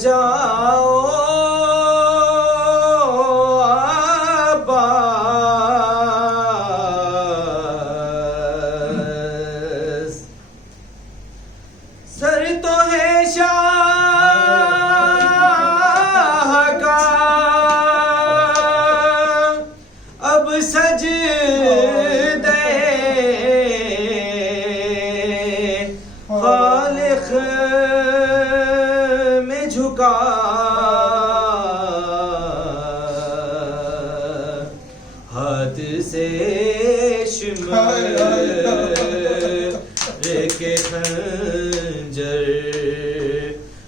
जाओ अब्बास। सर तो है शाह का अब सजदे खालिक में झुका। हाथ से के खंजर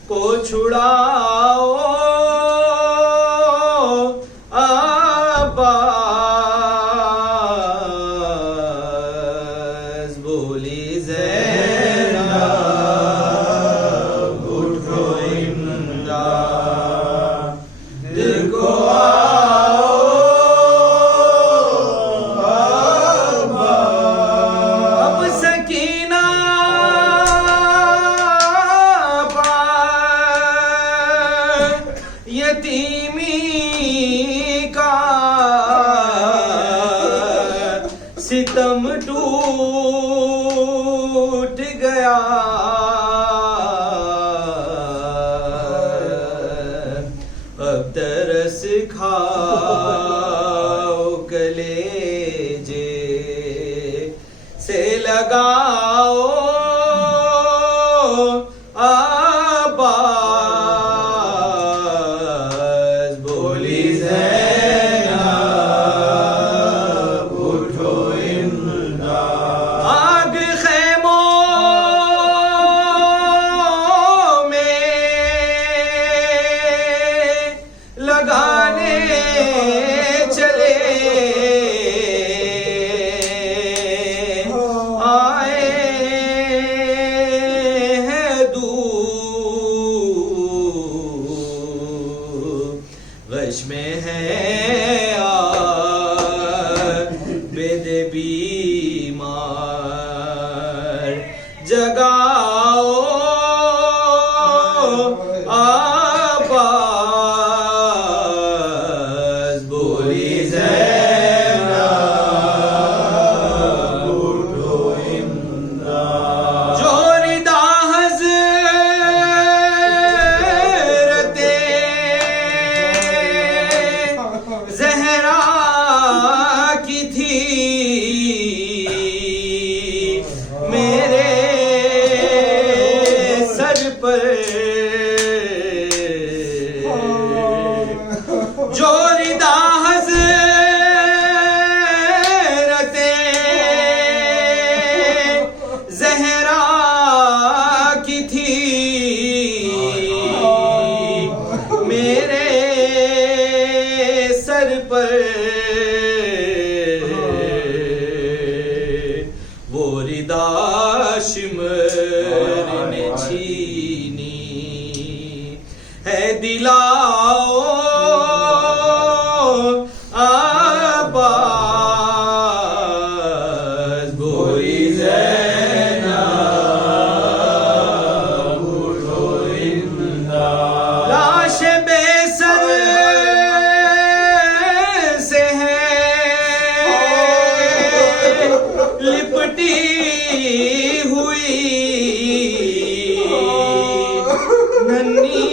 को छुड़ाओ अब्बास। बोली ज़ैनब उठो इमदाद को आओ अब्बास। अब सकीना यतीमी का सितम टूट गया। अब तरस खाओ कलेजे से लगाओ अब्बास। बोली ज़ैनब उठो इमदाद। आग खैमों में लगाने चले आए हैं दूर। गश में है बेद बीमार जगाओ अब्बास। बोली ज़ैनब उठो इमदाद। जो रिदा हज़रते ज़हरा की थी मेरे सर पर। जो रिदा हज़रते ज़हरा की थी मेरे सर पर। वो रिदा शिमर ने छीनी है दिलाओ अब्बास। बोली ज़ैनब उठो इमदाद। लाश बेसर से है लिपटी हुई नन्ही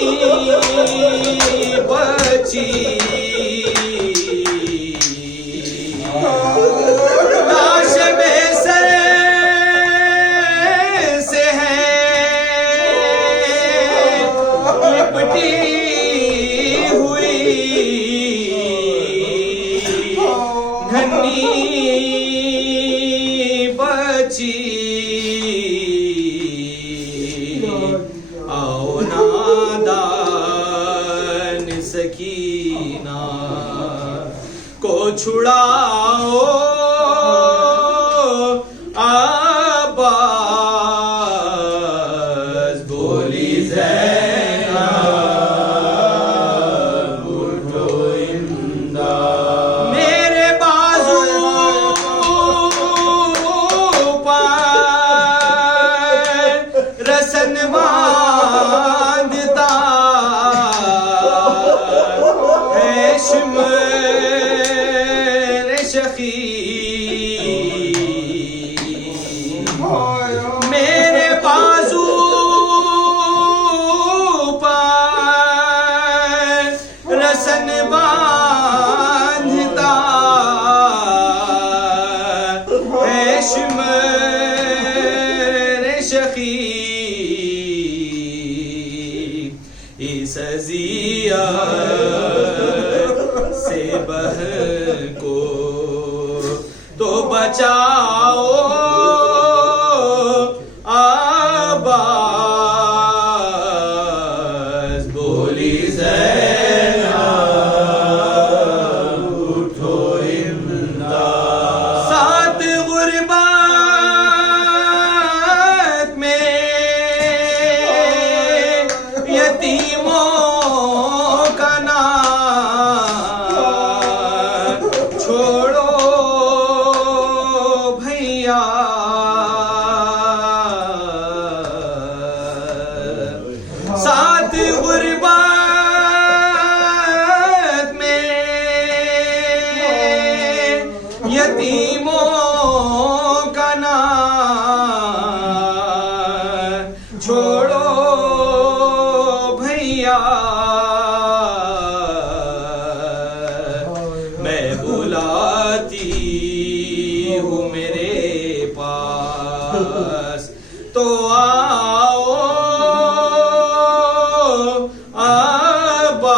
बची। लाश बेसर से है लिपटी हुई नन्ही बची। आओ नादान सकीना को छुड़ाओ अब्बास। बोली ज़ैनब उठो इमदाद। मेरे बाजू पर रसन बांधता इस अज़ियत से बहन को तो बचाओ आबाज। बोली ज़ैनब उठो इमदाद। सात गुरबत में यतीमों का नाम छोड़ो भैया। सात गुरबत में यतीमों का नाम छोड़ो भैया। मैं बुलाती हूँ मेरे पास तो आओ आबाज।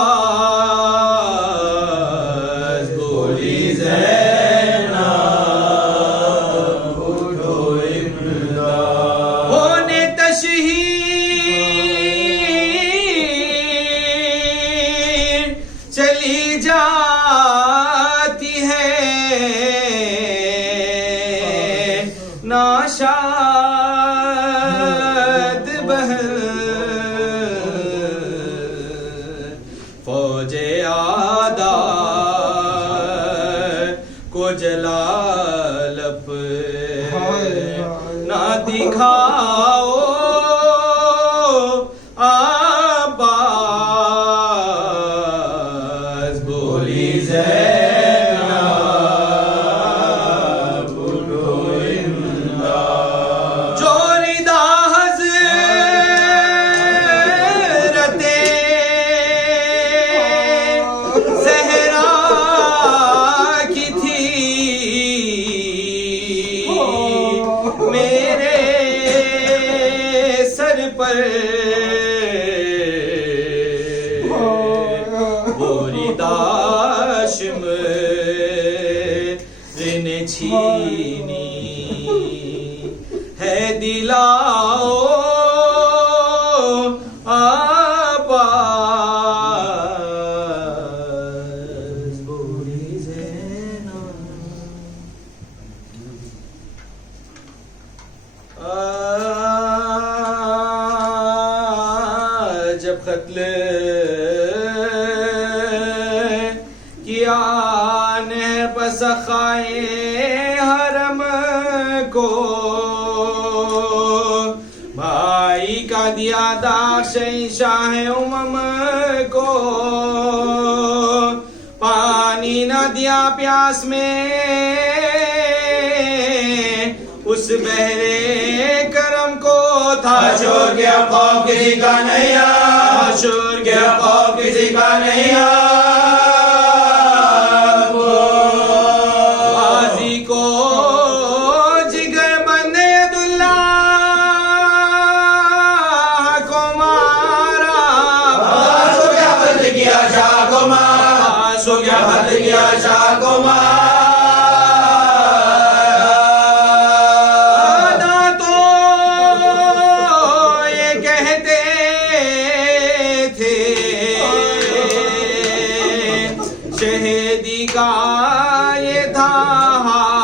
बोली ज़ैनब उठो इमदाद। होने तशहीर चली जाती है नाशाद बहन। फौजे आदा को जलालप ना दिखाओ आबाज। बोली ज़ैनब उठो इमदाद। जोरिदा हज़रते ज़हरा की थी मेरे सर पर बोरीदाश्म ने छीनी है दिलाओ आबाज। बोली ज़ैनब जब क़त्ल किया ने पसखाए हरम को भाई का दिया दाग शहंशाह उमम को। पानी न दिया प्यास में उस बहरे करम को था शोर गया खौफ किसी का नहीं आ। शोर गया खौफ किसी का नहीं आ। गाजी को जिगर बंदे दुल्ला को मारा। सो गया बदल किया शाह को मार। सो गया बदल किया शाह को मार। शहीदी का ये था हाल।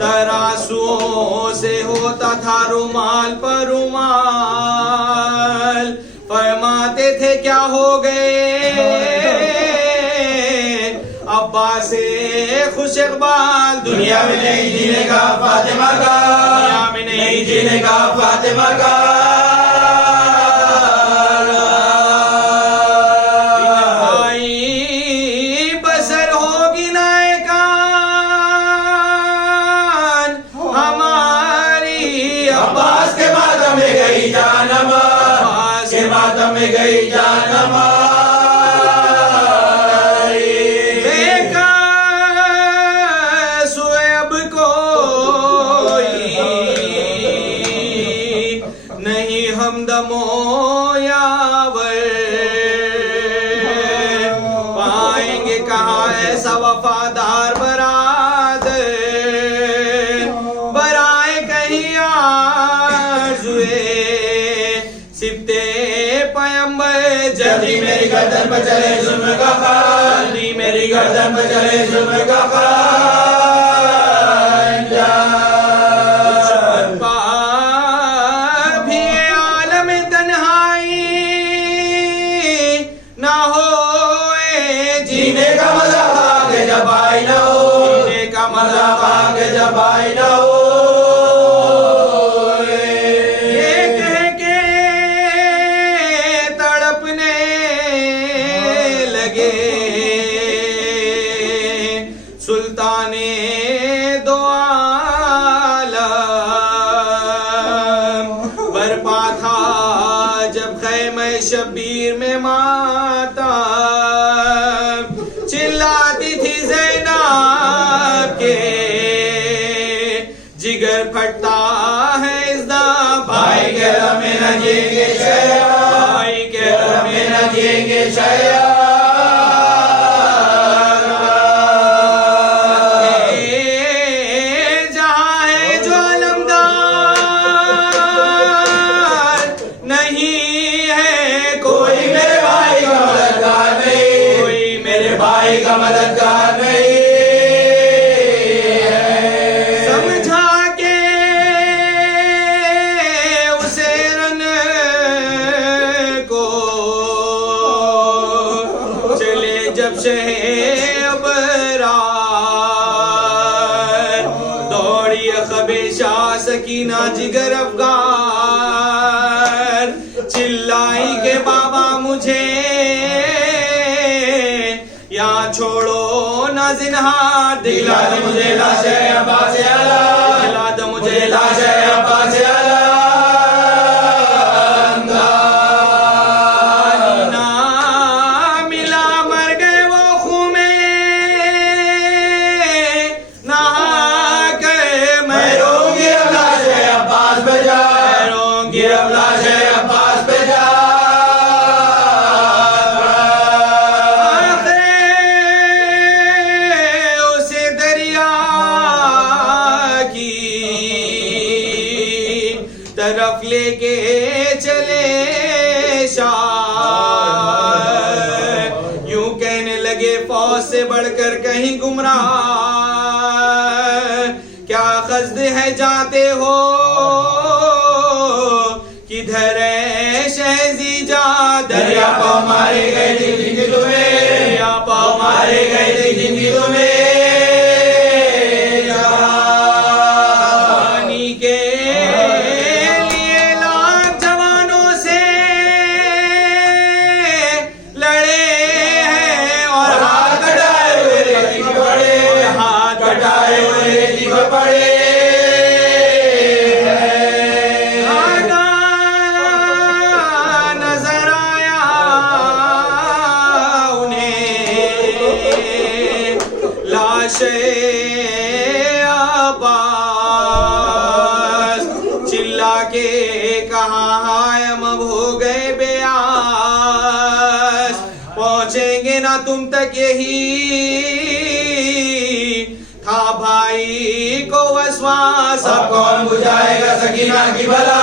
तरासुओं से होता था रुमाल पर रुमाल। फरमाते थे क्या हो गए अब्बास से खुश इकबाल। दुनिया में नहीं जीने का फातिमा का। दुनिया में नहीं जीने का फातिमा का। अब्बास के मातम में गई जान हमारी। के मातम में गई जान हमारी। बेकस हुए अब कोई नहीं हमदमो यावर पाएंगे कहाँ ऐसा वफादार बरादर बराए कहीं आरज़ुए सिफ्ते पयंबर जल्दी मेरी गर्दन पर चले जुल्म का खान, जल्दी मेरी गर्दन पर चले जुल्म का खान भी आलम तन्हाई ना हो जीने का मजा खा के जब आई ना हो, जीने का मजा खा के जब आई ना हो। ये कह के तड़पने लगे सुल्ताने दो आलम बरपा था जब खैमे शबीर में मातम चिल्लाती थी ज़ैनब के जिगर फटता है इस दम भाई के रब में न जिएंगे शया, भाई के रब में न जिएंगे शया। जहाँ है जो अलमदार नहीं है कोई मेरे भाई का मददगार नहीं, कोई मेरे भाई का मददगार नहीं है। समझा के उसे रन को चले जब शहबरार दौड़ी खबेशा सकीना जिगर अफगार चिल्लाई के बाबा मुझे यहाँ छोड़ो ना जिन्हार दिला दे मुझे लाशे अब्बास अला, दिला दो मुझे लाशे अब्बास अला। ना मिला मर गए वो खूमे नहा के मैं रोंगी अब लाशे अब्बास पे जा, रोंगी अब लाशे अब्बास पे जा। उसे दरिया की तरफ लेके चले शाह यूं कहने लगे फौज से बढ़कर कहीं गुमराह क्या कस्द है जाते हो किधर है शहजी जा दरिया पाँव मारे गए थे जिंदगी तुम्हें, दरिया पाँव मारे गए थे जिंदगी तुम्हें। पानी के लिए लाख जवानों से लड़े हैं और हाथ कटाए हुए रेती में पड़े, हाथ कटाए हुए रेती में पड़े आगा नजर आया उन्हें लाशे अब्बास चिल्ला के कहा हम अब हो गए बेआस पहुंचेंगे ना तुम तक यही था भाई को वसवास अब कौन बुझाएगा सकीना की बला,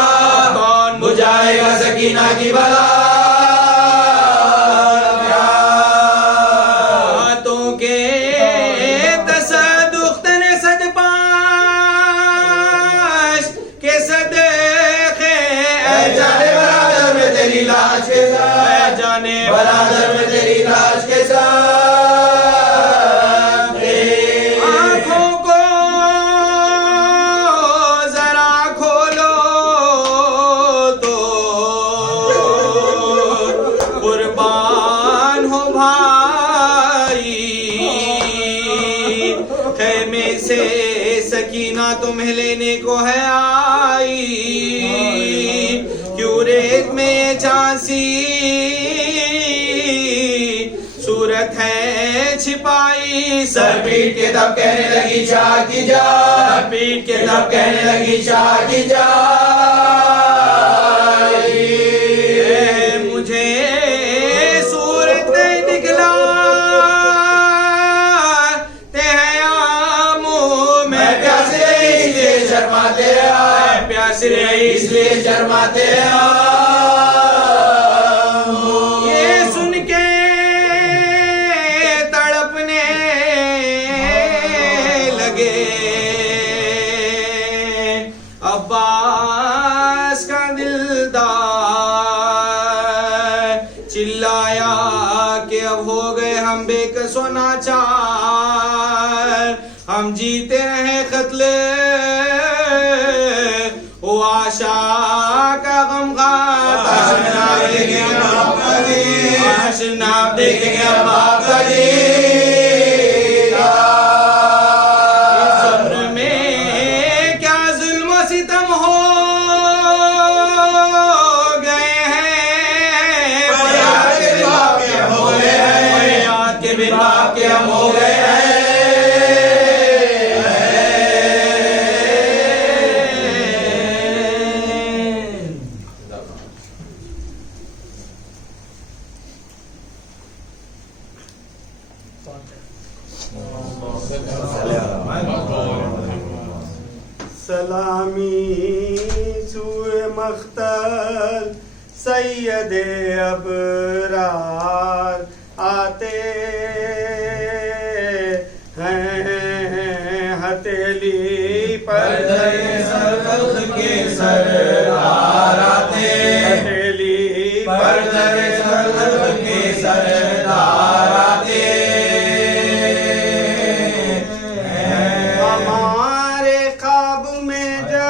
कौन बुझाएगा सकीना की बला। हाथों के तसदुख्तन सदपाश के सदखे जाने बरादर में तेरी लाश के साथ, जाने बरादर में तेरी लाश के साथ। आँखों को जरा खोलो तो कुर्बान हो भाई खेमे से सकीना तुम्हें लेने को है आई क्यों रेत में झांसी सूरत है छिपाई सर पीट के तब कहने लगी शाह की जा, पीट के तब कहने लगी शाह की जा। आते ये सुन के तड़पने लगे अब्बास का दिलदार, चिल्लाया कि अब हो गए हम बेकसो नाचार, हम जीते रहे कत्ल ओ आशा का गमगार, आशनाब देखेंगे बाप का सब्र में क्या जुल्म सितम हो गए हैं, फरियाद के भी बाप के हम हो गए हैं, फरियाद के भी बाप के हम हो गए हैं। सलामी सुए मख्तल सैयदे अबरार आते हैं हथेली पर सरकल्द के सरदार आते, हथेली पर सरकल्द के सरदार आते हमारे ख्वाब में जब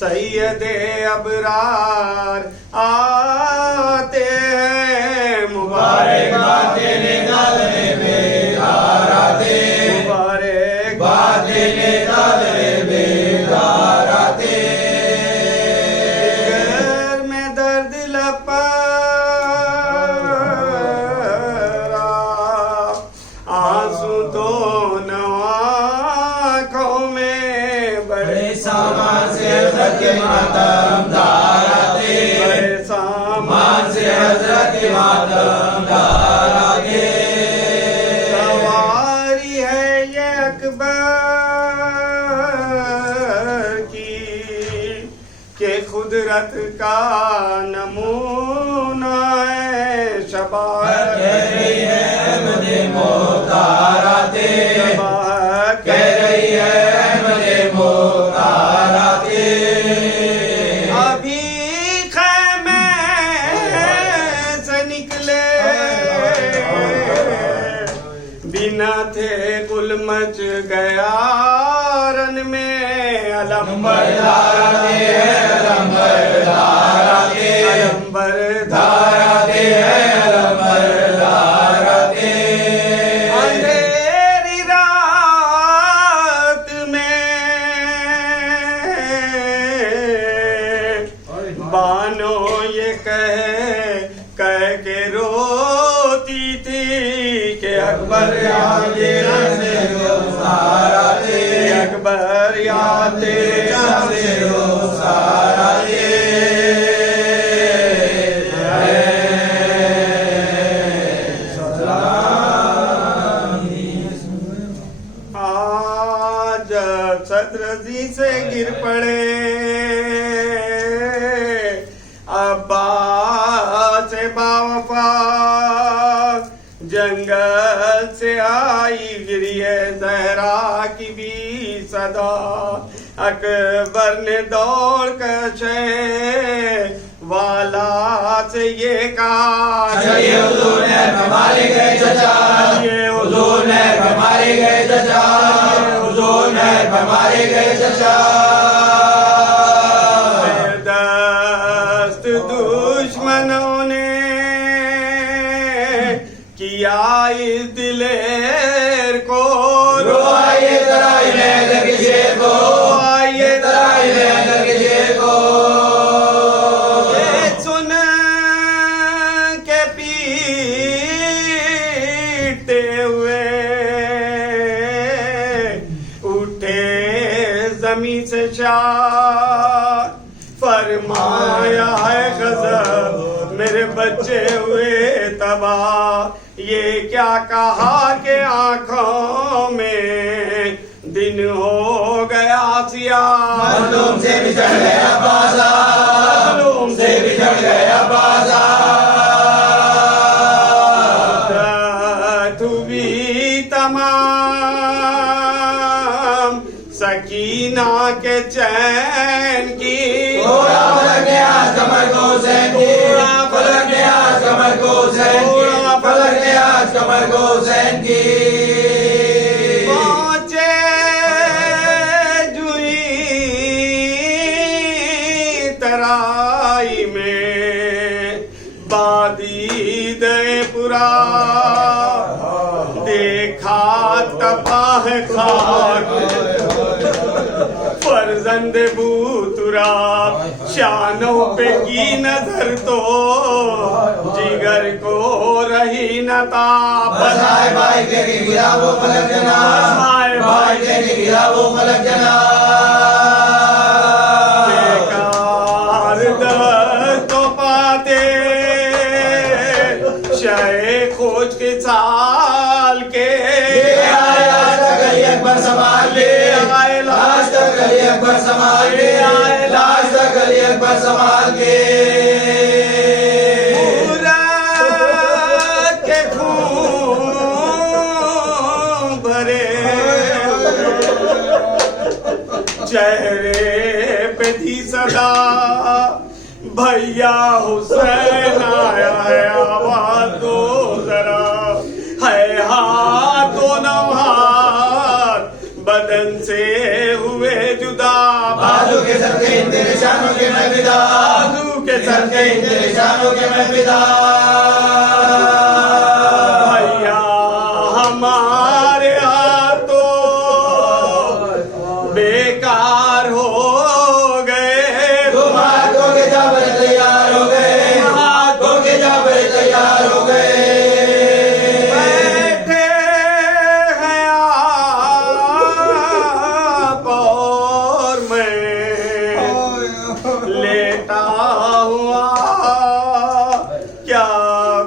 सैयदे अबरार आते हैं मुबारक बातें निकालने बेदार आते, मुबारक बातें निकालने बेदार आते घर में दर्द लपरा आंसू तो आँखों में बड़े सामान से हजरत के मातमदार आते, बड़े सामान मान से हजरत के मातमदार आते सवारी है ये अकबर की के कुदरत का नमूना है शबाहत कह रही है अहमद मोहतार आते, शबाहत कह रही है अहमद मोहतार आते अभी खैमे से निकले बिना थे गुल मच गया रन में अलम्बरदार आते हैं, अलम्बरदार आते, अलम्बरदार आते हैं, अलम्बरदार आते अंधेरी रात में बानो ये कह के रोती थी कि अकबर आते रोज़गार आते, अकबर आते रोज़गार आते आज जब सदरजी से गिर पड़े अब्बास से बावफा जंगल से आई गिरी है जहरा की भी सदा अकबर ने दौड़ कर शह वाला से ये कहा ये हुजूर ने हमारे गए चचा, ये हुजूर ने हमारे गए चचा, हुजूर ने हमारे गए चचा दस्त दुश्मनों ने किया इस दिलेर को रोआइए तराई में दरकिशे को, आइए तराई में दरकिशे को ये सुन के पीटते हुए उठे जमी से शाह फरमाया है गजब मेरे बच्चे हुए तबाह ये क्या कहा के आंखों में दिन हो गया सिया, मजलूम से बिछड़ गया बाजा, मजलूम से बिछड़ गया बाजा। तू भी तमाम सकीना के चैन की, थोड़ा फलक ने आज कमर को हुसैन की, फलक ने आज कमर को हुसैन की, फलक ने आज कमर को हुसैन की। पहुंचे जुई तराई में बादीदपुरा, देखा तपाह खाक फर्जंद बूतुरा, शानों पे की नजर तो जिगर को रही न ताप। बसाए भाई के गिरा वो फलक जना, भाई के गिरा वो फलक जना। बेकार दर्द तो पाते शय खोज के साल के, आए आज तक अली अकबर संभाल ले, आज तक अली अकबर संभाल ले, आज तक अली अकबर संभाल के। के खून भरे चेहरे पे थी सदा, भैया हुसैन आया है, आवाज दो जरा, है हाथों नौहार बदन से हुए जुदा, बाजू के सर के इन तेरे शानों के मैं फिदा, बाजू के सर के इन तेरे शानों के मैं फिदा। भैया हमारे हाथों बेकार हो गए, तुम हाथों के जाबर तैयार हो गए, हाथों के जाबर तैयार हो गए। बैठे हैं आप और मैं लेटा हुआ, क्या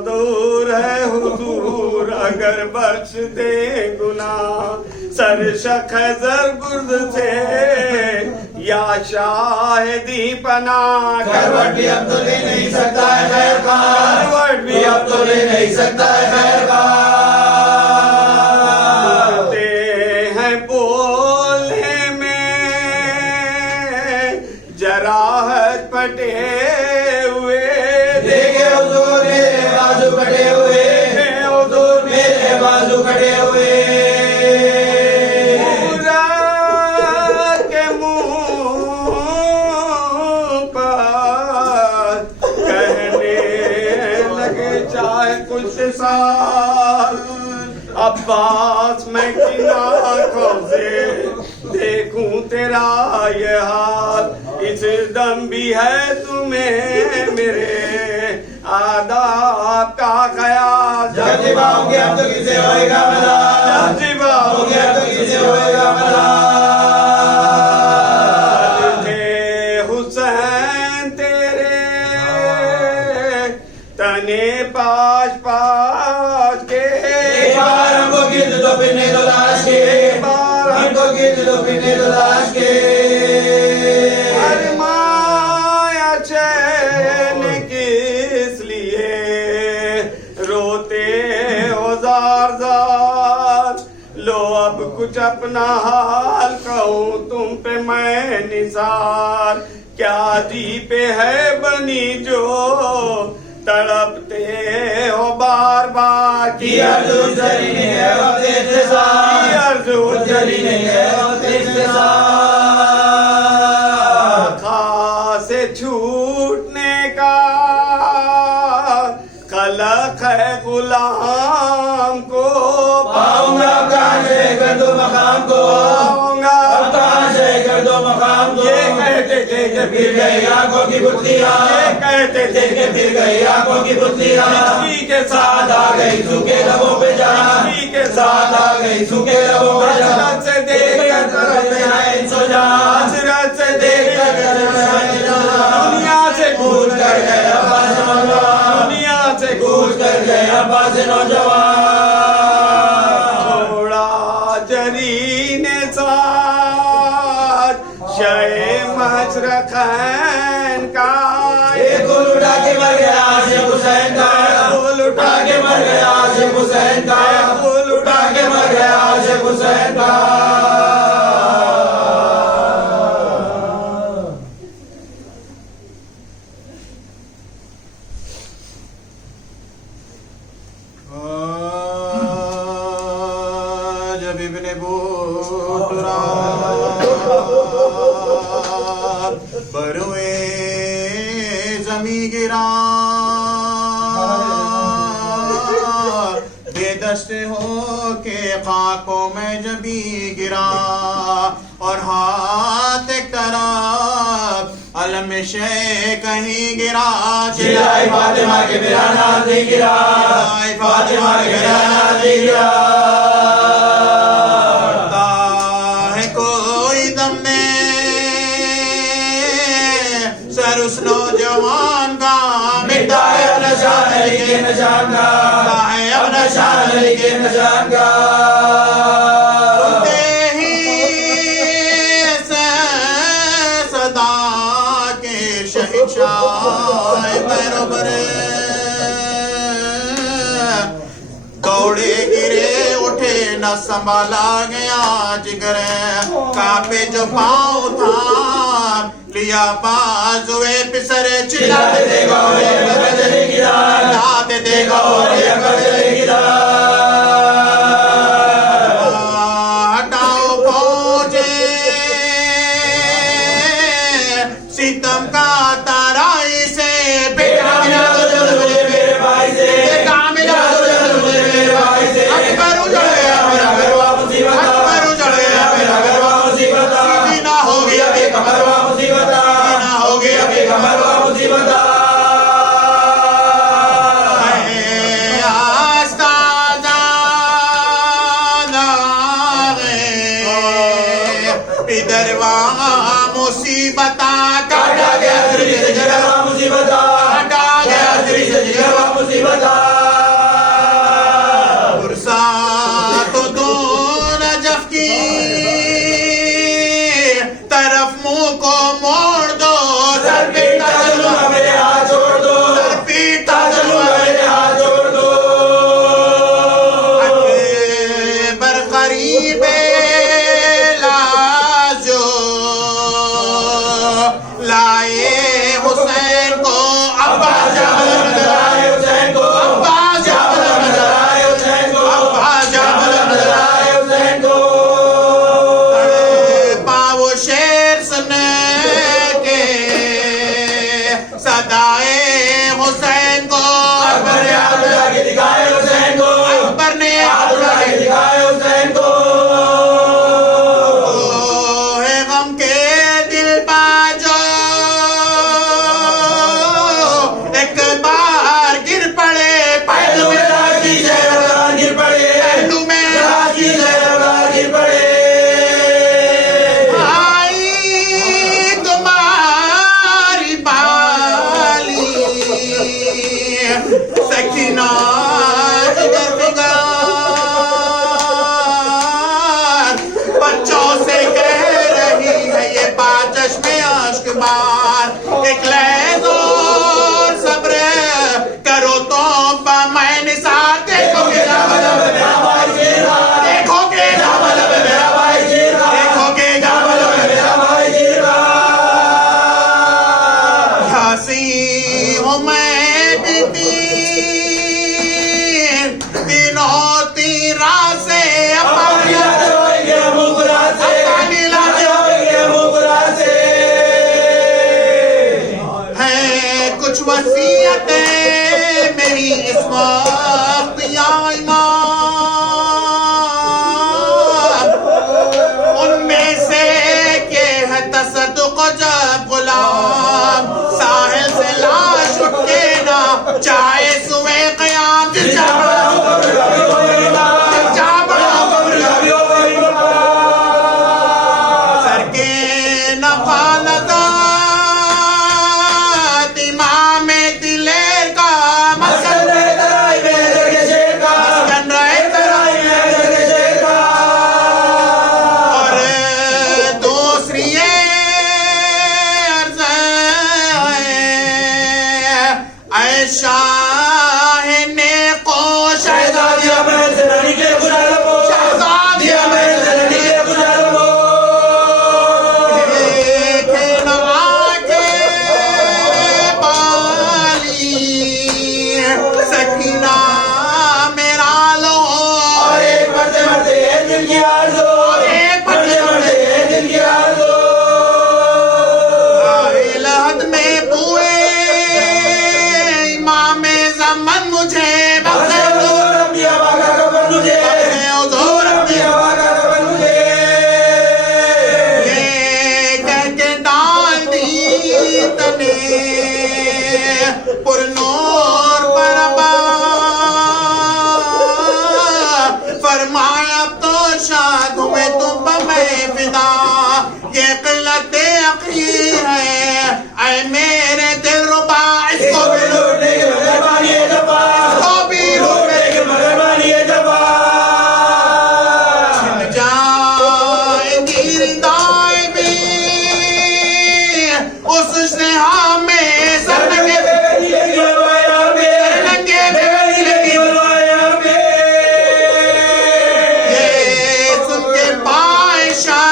दूर है हुजूर अगर बख्श दे गुनाह, सर शखजर गुर्द से या शाहिदी पना, करवट भी अब तो ले नहीं सकता है खैर का, करवट भी अब तो ले नहीं सकता है खैर का। बोलते हैं बोलने में जराहत पटे हुए, देखे हुजूर मेरे बाजू कटे हुए, हुजूर मेरे बाजू कटे हुए। पूरा के मुंह पर कहने लगे चाहे कुछ साल, अब्बास मैं किन आंखों से देखूं तेरा ये हाल, इस दम भी है तुम्हें मेरे आदाब का ख्याल। जब जिबाओगे अब तो किसे होएगा मजा, जब जिबाओगे अब तो किसे होएगा मजा। थे हुसैन तेरे तने पाश पाश के, एक बार हमको गिर्द दो फिरने दो लाश के, एक बार हमको गिर्द दो फिरने दो लाश के। अरमाया चैन किस लिए रोते हो जार जार, लो अब कुछ अपना हाल कहूँ तुम पे मैं निसार, क्या जी पे है बनी जो तड़पते हो बार बार, की अर्ज़ जली नहीं है वक्त इख्तिसार, की अर्ज़ जली नहीं है वक्त इख्तिसार। खा से छूटने का खलक है गुलाम को, पाऊंगा अब कहाँ से कर दो मकाम को, पाऊंगा अब कहाँ से कर दो मकाम को। ये कहते थे कि फिर गई आंखों की पुतलियां, ये कहते थे कि फिर गई आंखों की पुतलियां। बिजली के साथ आ गई सूखे लबों पे जान, बिजली के साथ आ गई सूखे लबों पे जान। हसरत से देख कर तरफते आए सो जान, हसरत से देख कर दुनिया से कूद कर गए अब्बास नौजवान, दुनिया से कूद कर गए अब्बास नौजवान। थोड़ा जरी ने सा खैन का एक फूल उठा के मर गया आशिक हुसैन का, फूल उठा के मर गया आशिक हुसैन का, फूल उठा के मर गया आशिक हुसैन का। जब इब्ने बूतरा बरुए जमी गिरा, बेदस्त हो के खाकों में जबी गिरा, और हाथ एक तरफ अलम शे कहीं गिरा, चिल्लाई फातिमा के मेरा नाज नहीं गिरा, फातिमा के मेरा नाज नहीं गिरा। है कोई दम में सर उस नौजवान का, मिटता है अपना शान अली के निशान का, है अपना शान अली के निशान का। सुनते ही सदा के शहंशाह बरोबर दौड़े गिरे उठे न संभाला गया जिगर, कांपे जो पाँव था लिया बाजुए पिसरे, चिल्लाते देगा और ये कब्र चले गिरा, चिल्लाते देगा और ये कब्र चले गिरा। हटाओ पहुंचे सितम का ताराई से, बेटा मिला तो जल्द मुझे मेरे भाई से, बेटा मिला तो जल्द मुझे मेरे भाई से। अकबर उजड़ गया मेरा घरवा मुसीबत, अकबर उजड़ गया मेरा घरवा मुसीबत, सीना हो गया अभी कमरवा मुसीबत, सीना हो गया अभी कमरवा मुसीबत। पिदरवा मुसीबत काटा गया श्री से जगरवा मुसीबत, काटा गया श्री से जगरवा मुसीबत। पुरसा तो दो नजफ की तरफ मुंह को मोड़ दो, सर पीटा चलूंगा मेरे हाथ छोड़ दो, सर पीटा चलूंगा मेरे हाथ छोड़ दो। अकबर करीबे लाजो लाए हुसैन को, अब्बास जाबल नजर आए हुसैन को, अब्बास जाबल नजर आए हुसैन को, अब्बास जाबल नजर आए हुसैन को। पाओ शेर सुने के सदाए हुसैन को, अकबर ने हाथ उठा के दिखाए हुसैन को, अकबर ने हाथ उठा के दिखाए हुसैन को। है गम के दिल बाजो एक बार गिर पड़े, पहलू में राजी जयकार गिर पड़े, पहलू में राजी जयकार गिर पड़े। आई तुम्हारी बाली सकीना बच्चों से कह रही है ये बात चश्मे आश्क बार, एक लहज़ और सब्र करो तो मैं निसार, देखोगे जाबल मेरा भाई शेरा, देखोगे जाबल मेरा भाई शेरा, देखोगे जाबल मेरा भाई शेरा। हंसी हूँ मैं भी तीनों तीरा से अपनी लाज होएंगे मुगरा से, अपनी लाज होएंगे मुगरा से। है कुछ वसीयतें मेरी इस वक्त या इमाम, उनमें से के है तसद्दुक़ जब गुलाम साहिल से लाश उठ के ना चाहे सुबह क़याम, जिसका सर के नफालदा इमाम दिलेर का मसल तराई में तने पुरनूर परबा फरमाया तो शाद हुए तुम मैं फिदा ये क़िल्लत यक़ीन है ऐ मेरे दिल रुबा इसको भी लूटने की मेहरबानी है जब्बा, इसको भी लूटने की मेहरबानी है जब्बा। छिन जाएंगी रिदाएं भी उस स्नेहा में सरलंगे ये सुन के पायशा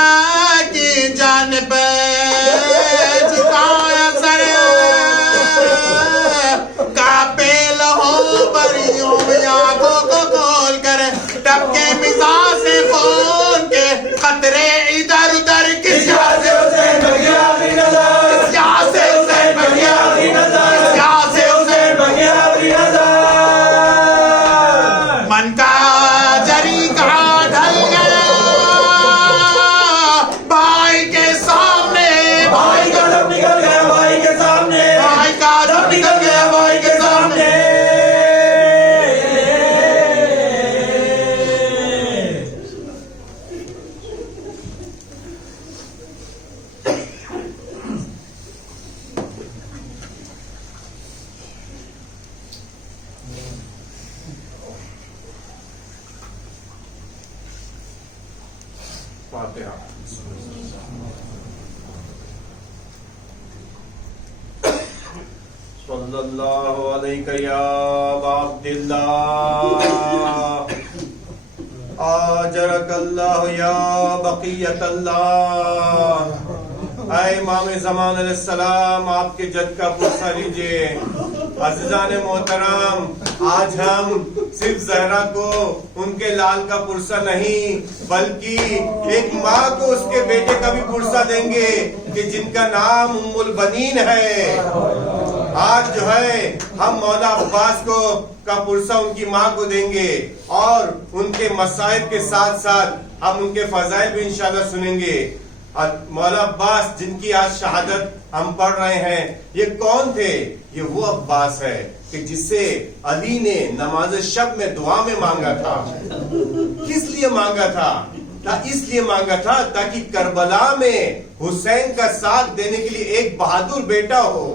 की जानिब झुकाया सर कापे लहो बरियों में आंखों को खोल कर टपके मिजाज से खून के खतरे इधर उधर किस यहाँ से हुसैन बगिया अपनी नजर, किस यहाँ से हुसैन बगिया अपनी नजर, किस यहाँ से हुसैन बगिया अपनी नजर। मन का जरी का ढल गया भाई के सामने भाई का दम निकल गया भाई के सामने, भाई का दम निकल गया भाई के सामने फातिहा। सल्लल्लाहु अलैहि या अब्दुल्लाह आजरकल्लाहु या बक़ियतल्लाह। ऐ इमाम ज़मान अलैहिस्सलाम, आपके जद का पुरसा लीजिए। अज़ीज़ान मोहतरम, आज हम सिर्फ ज़हरा को उनके लाल का पुरसा नहीं बल्कि एक माँ को उसके बेटे का भी पुरसा देंगे कि जिनका नाम उम्मुल बनीन है। आज जो है हम मौला अब्बास को का पुरसा उनकी माँ को देंगे और उनके मसाइब के साथ साथ हम उनके फजाइल भी इंशाल्लाह सुनेंगे। मौला अब्बास जिनकी आज शहादत हम पढ़ रहे हैं, ये कौन थे? ये वो अब्बास है कि जिसे अली ने नमाज शब में दुआ में मांगा था। किस लिए मांगा था? इसलिए मांगा था ताकि करबला में हुसैन का साथ देने के लिए एक बहादुर बेटा हो।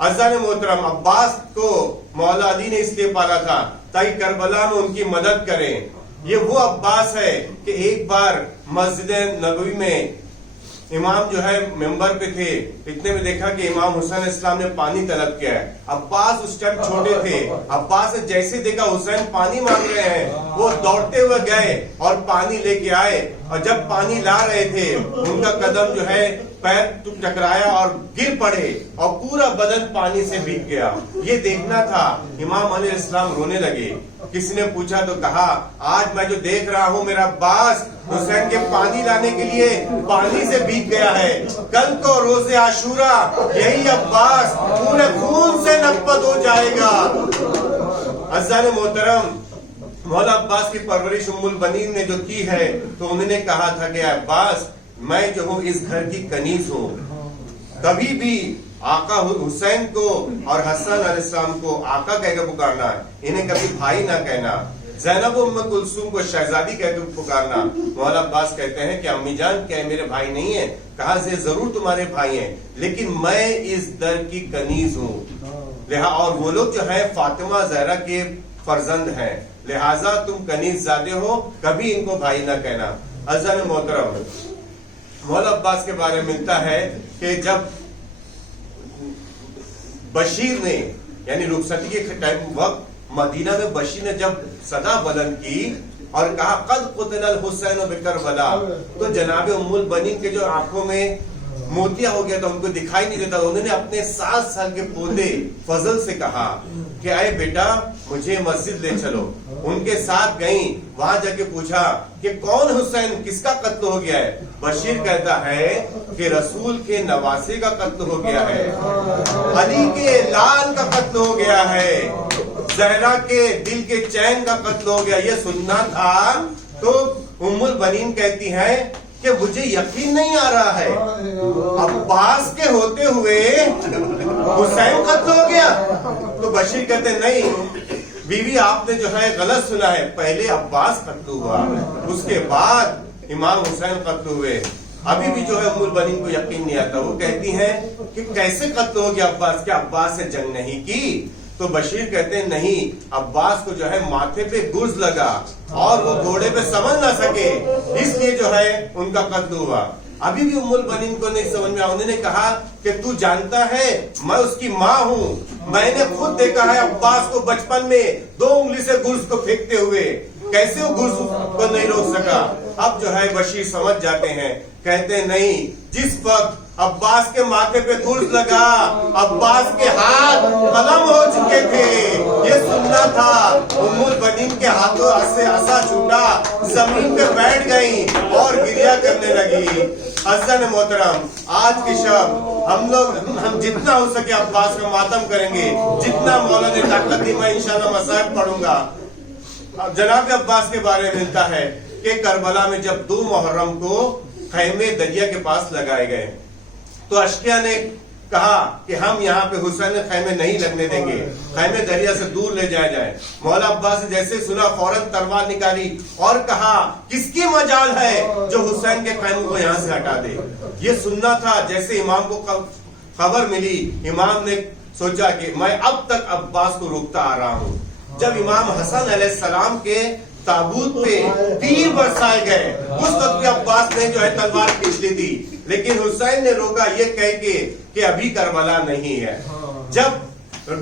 अज़ान मोहतरम, अब्बास को मौला अली ने इसलिए पाला था ताकि करबला में उनकी मदद करें। ये वो अब्बास है कि एक बार मस्जिद नबवी में इमाम जो है मेंबर पे थे, इतने में देखा कि इमाम हुसैन इस्लाम ने पानी तलब किया है। अब्बास उस टाइम छोटे थे। अब्बास ने जैसे देखा हुसैन पानी मांग रहे हैं, वो दौड़ते हुए गए और पानी लेके आए। और जब पानी ला रहे थे, उनका कदम जो है पैर टकराया और गिर पड़े और पूरा बदन पानी से भीग गया। ये देखना था। इमाम अली इस्लाम रोने लगे। किसी ने पूछा तो कहा, आज मैं जो देख रहा हूँ मेरा अब्बास हुसैन के पानी लाने के लिए पानी से भीग गया है। कल को रोजे आशूरा यही अब्बास पूरे खून से नकबत हो जाएगा। अज़ान मोहतरम, मौला अब्बास की परवरिश उम्मुल बनीन ने जो की है, तो उन्होंने कहा था कि अब्बास, मैं जो हूँ इस घर की कनीज हूँ। कभी भी आका हुसैन को और हसन अलैहिस्सलाम को आका कहकर पुकारना, इन्हें कभी भाई ना कहना। ज़ैनब उम्मे कुलसूम को शहजादी कहकर पुकारना। मौला अब्बास कहते हैं कि अम्मी जान क्या मेरे भाई नहीं है? कहा से जरूर तुम्हारे भाई हैं, लेकिन मैं इस दर की कनीज हूँ। और वो लोग जो है फातिमा ज़हरा के फर्जंद हैं, लिहाजा तुम कनीज ज़ादे हो, कभी इनको भाई ना कहना। अज़ान मोहतरम, मौला अब्बास के बारे में मिलता है कि जब बशीर ने यानी रुखसती के टाइम वक्त मदीना में बशीर ने जब सदा बुलंद की और कहा कद कुतिल हुसैन बिकरबला, तो जनाब उम्मुल बनीन के जो आंखों में मोतिया हो गया था, उनको दिखाई नहीं देता। उन्होंने अपने 7 साल के पोते फजल से कहा कि आए बेटा मुझे मस्जिद ले चलो। उनके साथ गई, वहां जाके पूछा कि कौन हुसैन, किसका कत्ल हो गया है? बशीर कहता है कि रसूल के नवासे का कत्ल हो गया है, अली के लाल का कत्ल हो गया है, ज़हरा के दिल के चैन का कत्ल हो गया। ये सुनना था। तो उम्मुल बनीन कहती है कि मुझे यकीन नहीं आ रहा है, अब्बास के होते हुए हुसैन कत्ल हो गया? तो बशीर कहते नहीं बीवी, आपने जो है गलत सुना है, पहले अब्बास कत्ल हुआ, उसके बाद इमाम हुसैन कत्ल हुए। अभी भी जो है उम्मुल बनीन को यकीन नहीं आता। वो कहती हैं कि कैसे कत्ल हो गया अब्बास, क्या अब्बास से जंग नहीं की? तो बशीर कहते हैं नहीं, अब्बास को जो है माथे पे गुर्ज लगा और वो घोड़े पे संभल ना सके, इसलिए जो है उनका कत्ल हुआ। अभी भी उम्मुल बनीन को नहीं समझ में आया। उन्होंने कहा कि तू जानता है मैं उसकी माँ हूँ, मैंने खुद देखा है अब्बास को बचपन में 2 उंगली से गुर्ज को फेंकते हुए, कैसे वो गुर्ज को नहीं रोक सका। अब जो है बशीर समझ जाते हैं, कहते नहीं, जिस वक्त अब्बास के माथे पे गुर्ज लगा, अब्बास के हाथ कलम हो चुके थे, ये सुनना था। उम्मुल बनीन के हाथों से असा छूटा, जमीन पे बैठ गई और गिरिया करने लगी। अज़्ज़ान मोहतरम, आज की शब हम जितना हो सके अब्बास का मातम करेंगे, जितना मौला ने ताकत दी। मैं इंशाल्लाह मसाइल पढ़ूंगा। जनाब अब्बास के बारे में मिलता है कि करबला में जब 2 मुहर्रम को खैमे दरिया के पास लगाए गए, तो अशकिया ने कहा कि हम यहाँ पे हुसैन खैमे नहीं लगने देंगे, खैमे दरिया से दूर ले जाया जाए। मौला अब्बास ने जैसे सुना फौरन तलवार निकाली और कहा किसकी मजाल है जो हुसैन के खैमे को यहाँ से हटा दे। ये सुनना था। जैसे इमाम को खबर मिली, इमाम ने सोचा कि मैं अब तक अब्बास को रोकता आ रहा हूँ। जब इमाम हसन अलैहिस्सलाम के ताबूत पे तीर बरसाए गए, उस वक्त भी अब्बास ने जो है तलवार खींच ली थी, लेकिन हुसैन ने रोका ये कह के कि अभी करबला नहीं है। जब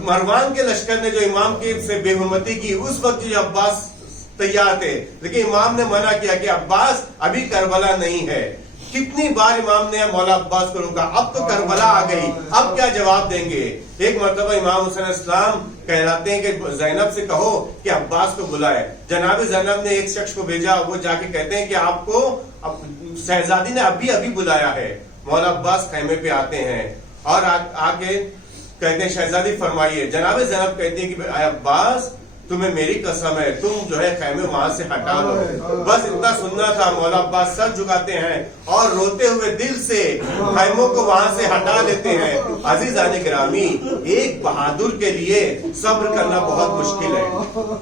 मरवान के लश्कर ने जो इमाम की से बेहुरमती की, उस वक्त जो अब्बास तैयार थे, लेकिन इमाम ने मना किया कि अब्बास अभी करबला नहीं है। कितनी बार इमाम ने मौला अब्बास को रोका, अब तो करबला आ गई, अब क्या जवाब देंगे। एक मरतबा इमाम हुसैन इस्लाम कहलाते हैं कि ज़ैनब से कहो कि अब्बास को बुलाए। जनाब ज़ैनब ने एक शख्स को भेजा, वो जाके कहते हैं कि आपको शहजादी ने अभी अभी बुलाया है। मौला अब्बास खैमे पे आते हैं और आके कहते हैं शहजादी फरमाइए। जनाब ज़ैनब कहती है कि अब्बास तुम्हें मेरी कसम है, तुम जो है खैमे वहां से हटा लो। बस इतना सुनना था। मौला अब्बास सर झुकाते हैं और रोते हुए दिल से खैमों को वहां से हटा लेते हैं। अजीज़ान गिरामी, एक बहादुर के लिए सब्र करना बहुत मुश्किल है।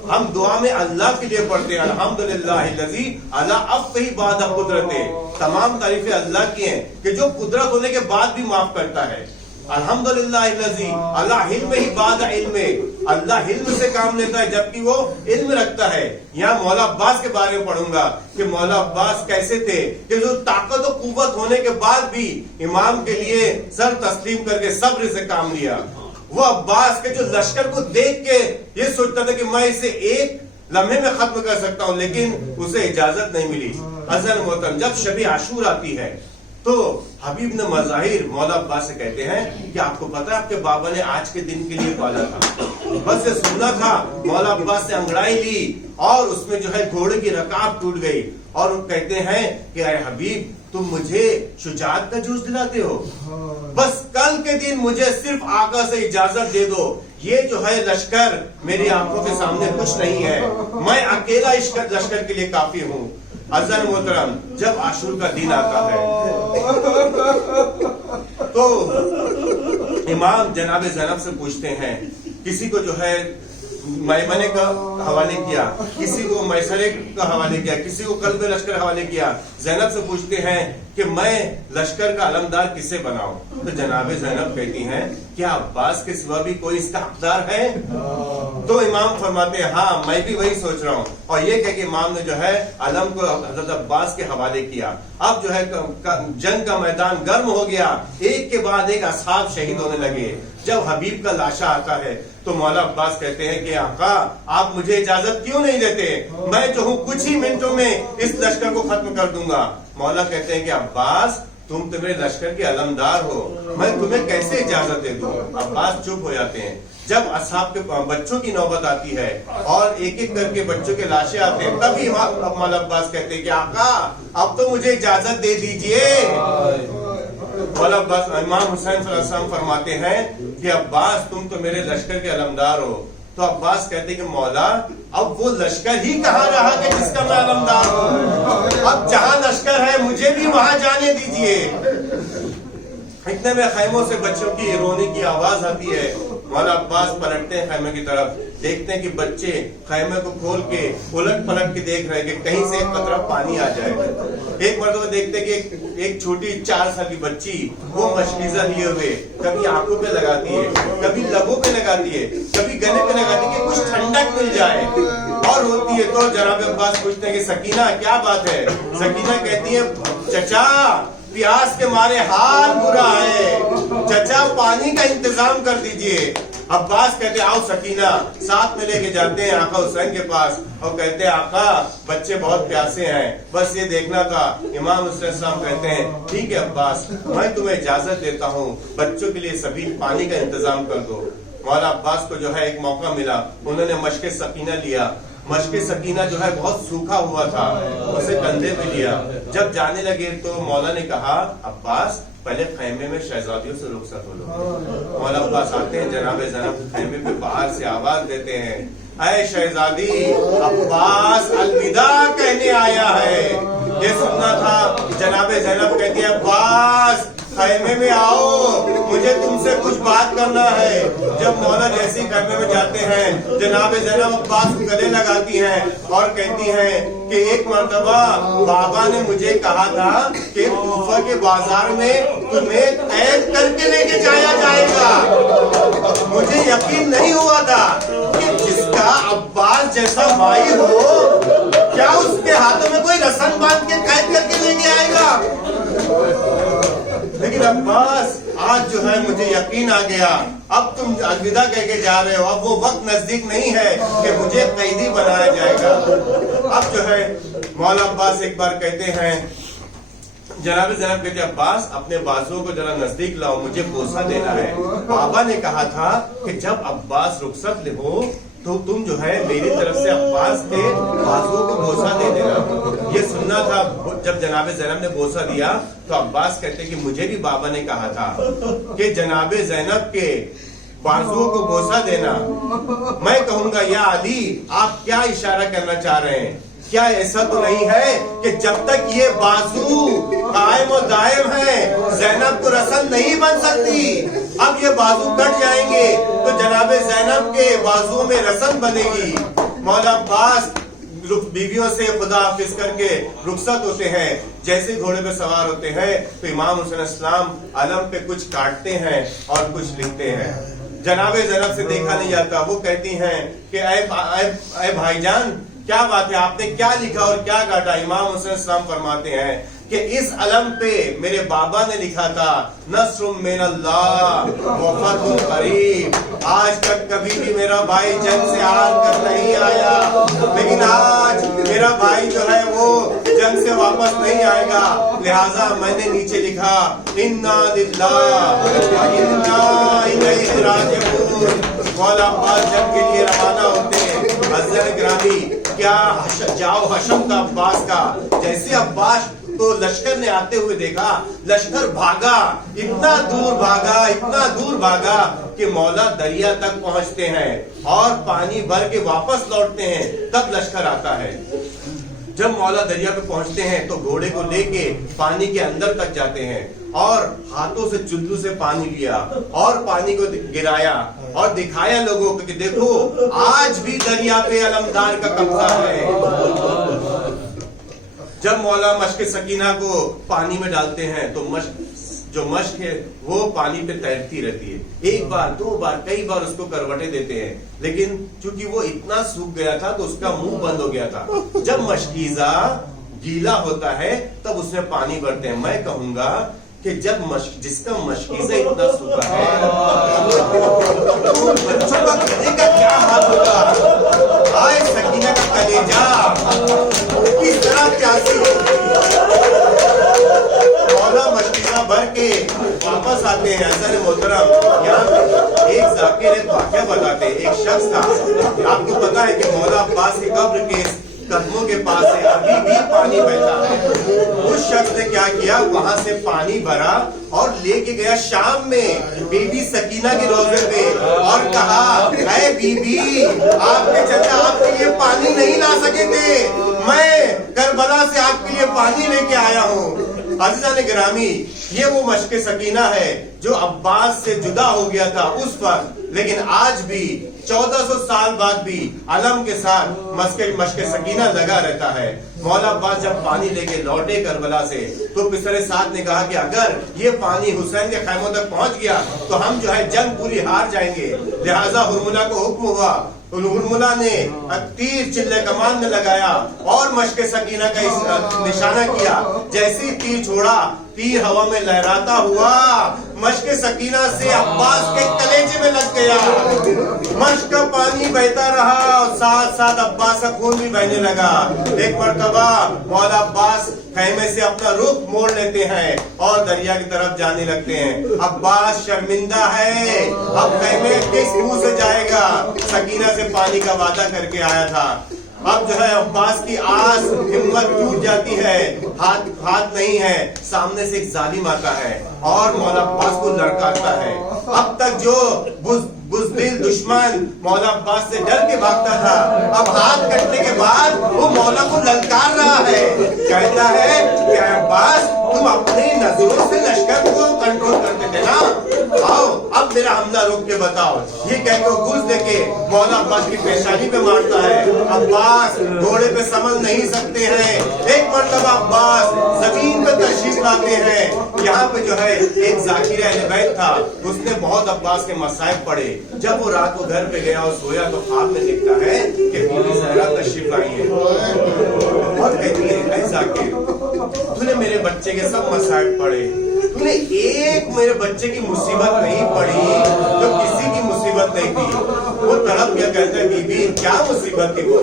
हम दुआ में अल्लाह के लिए पढ़ते हैं अल्हम्दुलिल्लाहिल्लज़ी अला अफ़्फ़ही बाद कुदरते। तमाम तारीफें अल्लाह की हैं कि जो कुदरत होने के बाद भी माफ करता है। अल्हम्दुलिल्लाहिल्लज़ी अला हिल्म ही बाद इल्मे, अल्लाह हिल्म से काम लेता है जबकि वो इल्म रखता है। यहाँ मौला अब्बास के बारे में पढ़ूंगा कि मौला अब्बास कैसे थे कि जो ताकत और कुव्वत होने के बाद भी इमाम के लिए सर तस्लीम करके सब्र से काम लिया। वो अब्बास के जो लश्कर को देख के ये सोचता था कि मैं इसे एक लम्हे में खत्म कर सकता हूँ, लेकिन उसे इजाजत नहीं मिली। अज़न मोहतरम, जब शबी आशूर आती है तो हबीब ने मज़ाहिर मौला अब्बास से कहते हैं कि आपको पता है आपके बाबा ने आज के दिन के लिए पाला था। बस ये सुनना था। मौला अब्बास से अंगड़ाई ली और उसमें जो है घोड़े की रकाब टूट गई और वो कहते हैं कि अरे हबीब, तुम मुझे शुजाअत का जूस दिलाते हो, बस कल के दिन मुझे सिर्फ आका से इजाजत दे दो। ये जो है लश्कर मेरी आंखों के सामने कुछ नहीं है, मैं अकेला इस लश्कर के लिए काफी हूँ। अज़न मोहतरम, जब आशूर का दिन आता है तो इमाम जनाब ज़ैनब से पूछते हैं, किसी को जो है मैमने का हवाले किया, किसी को मैसरे का हवाले किया, किसी को कल्ब लश्कर हवाले किया। ज़ैनब से पूछते हैं कि मैं लश्कर का अलमदार किसे बनाऊं? तो जनाब ज़ैनब कहती हैं क्या अब्बास के सिवा भी कोई इसका हकदार है? तो इमाम फरमाते हैं हाँ, मैं भी वही सोच रहा हूँ। और ये कह के इमाम ने जो है अलम को हज़रत अब्बास के हवाले किया। अब जो है जंग का मैदान गर्म हो गया, एक के बाद एक असहाब शहीद होने लगे। जब हबीब का लाशा आता है तो मौला अब्बास कहते हैं कि आका, आप मुझे इजाजत क्यों नहीं देते? मैं जो हूँ कुछ ही मिनटों में इस लश्कर को खत्म कर दूंगा। मौला कहते हैं कि अब्बास, तुम तो मेरे लश्कर के अलमदार हो, मैं तुम्हें कैसे इजाजत दे दूं? अब्बास चुप हो जाते हैं। जब असहाब के बच्चों की नौबत आती है और एक एक करके बच्चों के लाशें आते हैं, तभी मौला अब्बास कहते हैं कि आका, अब तो मुझे इजाजत दे दीजिए। मौला अब्बास इमाम हुसैन सल्लल्लाहु फरमाते हैं कि अब्बास, तुम तो मेरे लश्कर के अलमदार हो। तो अब्बास कहते हैं कि मौला, अब वो लश्कर ही कहाँ रहा कि जिसका मैं अलमदार हूँ? अब जहाँ लश्कर है मुझे भी वहां जाने दीजिए। इतने में खैमों से बच्चों की रोने की आवाज आती है। मौला अब्बास पलटते हैं खैमे की तरफ, देखते हैं कि बच्चे खैमे को खोल के उलट पलट के देख रहे हैं कि कहीं से एक कतरा पानी आ जाए। एक मर्तबा देखते हैं कि एक छोटी 4 साल की बच्ची वो मशकीजा लिए हुए कभी आंखों पे लगाती है, कभी लबों पे लगाती है, कभी गले पे लगाती है कि कुछ ठंडक मिल जाए, और रोती है। तो जनाब अब्बास पूछते हैं कि सकीना क्या बात है? सकीना कहती है चचा प्यास के मारे हाल बुरा है, चचा पानी का इंतजाम कर दीजिए। अब्बास कहते आओ सकीना, साथ में लेके जाते हैं आका हुसैन के पास और कहते हैं आका बच्चे बहुत प्यासे हैं, बस ये देखना था। इमाम हुसैन साहब कहते हैं ठीक है अब्बास, मैं तुम्हें इजाजत देता हूँ, बच्चों के लिए सभी पानी का इंतजाम कर दो। मौला अब्बास को जो है एक मौका मिला, उन्होंने मशके सकीना लिया। मशके सकीना जो है बहुत सूखा हुआ था, उसे कंधे पे लिया। जब जाने लगे तो मौला ने कहा अब्बास पहले खैमे में शहजादियों से रुखसत हो लो। मौला अब्बास आते हैं, जनाबे ज़ैनब खैमे पे बाहर से आवाज देते हैं ऐ शहजादी अब्बास अलविदा कहने आया है। ये सुनना था। जनाबे ज़ैनब कहती है अब्बास खैमे में आओ, मुझे तुमसे कुछ बात करना है। जब मौला जैसे ही खैमे में जाते हैं, जनाबे ज़ैनब अब्बास को गले लगाती हैं और कहती हैं कि एक मर्तबा बाबा ने मुझे कहा था कि कूफा के बाजार में तुम्हें कैद करके लेके जाया जाएगा। मुझे यकीन नहीं हुआ था कि जिसका अब्बास जैसा भाई हो, क्या उसके हाथों में कोई रस्म बांध के कैद करके लेके आएगा। लेकिन अब्बास आज जो है मुझे यकीन आ गया, अब तुम अलविदा कह के जा रहे हो, अब वो वक्त नजदीक नहीं है कि मुझे कैदी बनाया जाएगा। अब जो है मौला अब्बास एक बार कहते हैं, जनाब ज़ैनब कहते अब्बास अपने बाजुओं को जरा नजदीक लाओ, मुझे बोसा देना है। बाबा ने कहा था कि जब अब्बास रुखसत ले हो तो तुम जो है मेरी तरफ से अब्बास के बाजुओं को बोसा दे देना। ये सुनना था। जब जनाबे ज़ैनब ने बोसा दिया तो अब्बास कहते कि मुझे भी बाबा ने कहा था कि जनाबे ज़ैनब के बाजुओं को बोसा देना। मैं कहूंगा या अली आप क्या इशारा करना चाह रहे हैं? क्या ऐसा तो नहीं है कि जब तक ये बाजू कायम और दायम है ज़ैनब को रसन नहीं बन सकती। अब ये बाजू कट जाएंगे तो जनाबे ज़ैनब के बाजुओं में रसन बनेगी। मौला अब्बास बीवियों से खुदा हाफिज करके रुखसत होते हैं। जैसे घोड़े पे सवार होते हैं तो इमाम हुसैन इस्लाम अलम पे कुछ काटते हैं और कुछ लिखते हैं। जनाबे ज़ैनब से देखा नहीं जाता। वो कहती हैं कि ऐ भाईजान क्या बात है, आपने क्या लिखा और क्या काटा? इमाम हुसैन इस्लाम फरमाते हैं कि इस अलम पे मेरे बाबा ने लिखा था नस्रुम मिनल्लाह व फतहुन करीब। आज तक कभी भी मेरा भाई जंग से हार कर नहीं आया, लेकिन आज मेरा भाई जो है वो जंग से वापस नहीं आएगा। लिहाजा मैंने नीचे लिखा इन्ना लिल्लाह व इन्ना इलैहि राजिऊन। मौला अब्बास जंग के लिए रवाना होते हैं। हज़रत ग्रामी क्या जाओ हशम का अब्बास का। जैसे अब्बास तो लश्कर ने आते हुए देखा, लश्कर भागा, इतना दूर भागा कि मौला दरिया तक पहुंचते हैं और पानी भर के वापस लौटते हैं। तब लश्कर आता है। जब मौला दरिया पे पहुंचते हैं तो घोड़े को लेके पानी के अंदर तक जाते हैं और हाथों से चुल्लू से पानी लिया और पानी को गिराया और दिखाया लोगों को कि देखो आज भी दरिया पे अलमदार का कब्जा है। जब मौला मशक सकीना को पानी में डालते हैं तो जो मशक है वो पानी पे तैरती रहती है। एक बार, दो बार, कई बार उसको करवटें देते हैं, लेकिन चूंकि वो इतना सूख गया था तो उसका मुंह बंद हो गया था। जब मशकीजा गीला होता है तब उसमें पानी भरते हैं। मैं कहूंगा कि जब जिसका मशकीजा इतना सूखा है तो बच्चों का गले का क्या हाल होगा? आए सकीना का कलेजा किस तरह प्यासी। मौला मशकीजा भर के वापस आते हैं। अज़र मोहतरम यहाँ एक जाकिर एक वाक़या बताते हैं। एक शख्स था, आपको पता है कि मौला अब्बास की कब्र के कदमों के पास से अभी भी पानी बहता है। उस शख्स ने क्या किया, वहां से पानी भरा और लेके गया शाम में बीबी सकीना के रोजे पे और कहा ऐ बीबी आपके चचा आपके लिए पानी नहीं ला सके थे, मैं करबला से आपके लिए पानी लेके आया हूँ। अज़ीज़ान गिरामी, ये वो मश्क सकीना है जो अब्बास से जुदा हो गया था उस वक्त, लेकिन आज भी 1400 साल बाद भी अलम के साथ मश्क सकीना लगा रहता है। मौला अब्बास जब पानी लेके लौटे करबला से, तो पिसरे साथ ने कहा कि अगर ये पानी हुसैन के खैमों तक पहुंच गया तो हम जो है जंग पूरी हार जाएंगे। लिहाजा हुरमुला को हुक्म हुआ, हुरमुला ने तीर चिल्ले कमान में लगाया और मश्क सकीना का निशाना किया। जैसे ही तीर छोड़ा, तीर हवा में लहराता हुआ मश्क सकीना से अब्बास के कलेजे में लग गया। मश्क का पानी बहता रहा और साथ साथ अब्बास का खून भी बहने लगा। एक मर्तबा मौला अब्बास खैमे से अपना रुख मोड़ लेते हैं और दरिया की तरफ जाने लगते हैं। अब्बास शर्मिंदा है, अब खैमे किस मुंह से जाएगा? सकीना से पानी का वादा करके आया था। अब जो है अब्बास की आस हिम्मत टूट जाती है, हाथ नहीं है। सामने से एक जालिम आता है और मौला अब्बास को लड़काता है। अब तक जो बुज़दिल दुश्मन मौला अब्बास से डर के भागता था, अब हाथ कटने के बाद वो मौला को ललकार रहा है। कहता है कि अब्बास, तुम अपनी नजरों से लश्कर को कंट्रोल करते थे ना, आओ अब मेरा हमला रोक के बताओ। ये कह के गुज देके मौला अब्बास की पेशानी पे मारता है। अब्बास घोड़े पे संभल नहीं सकते हैं। एक मरतबा अब्बास जमीन पे तशरीफ लाते हैं। यहाँ पे जो है एक जाकिर अहले बैत था, उसने बहुत अब्बास के मसाइब पढ़े। जब वो रात को घर पे गया और सोया तो ख्वाब में दिखता है कि बीबी ज़हरा तशरीफ लाई है और कहती है, ऐ जाकिर, तूने मेरे बच्चे के सब मसाइब पढ़े, तूने एक मेरे बच्चे की मुसीबत नहीं पड़ी जो किसी की मुसीबत नहीं थी। वो तड़प गया, कहता है, बीबी क्या मुसीबत थी वो?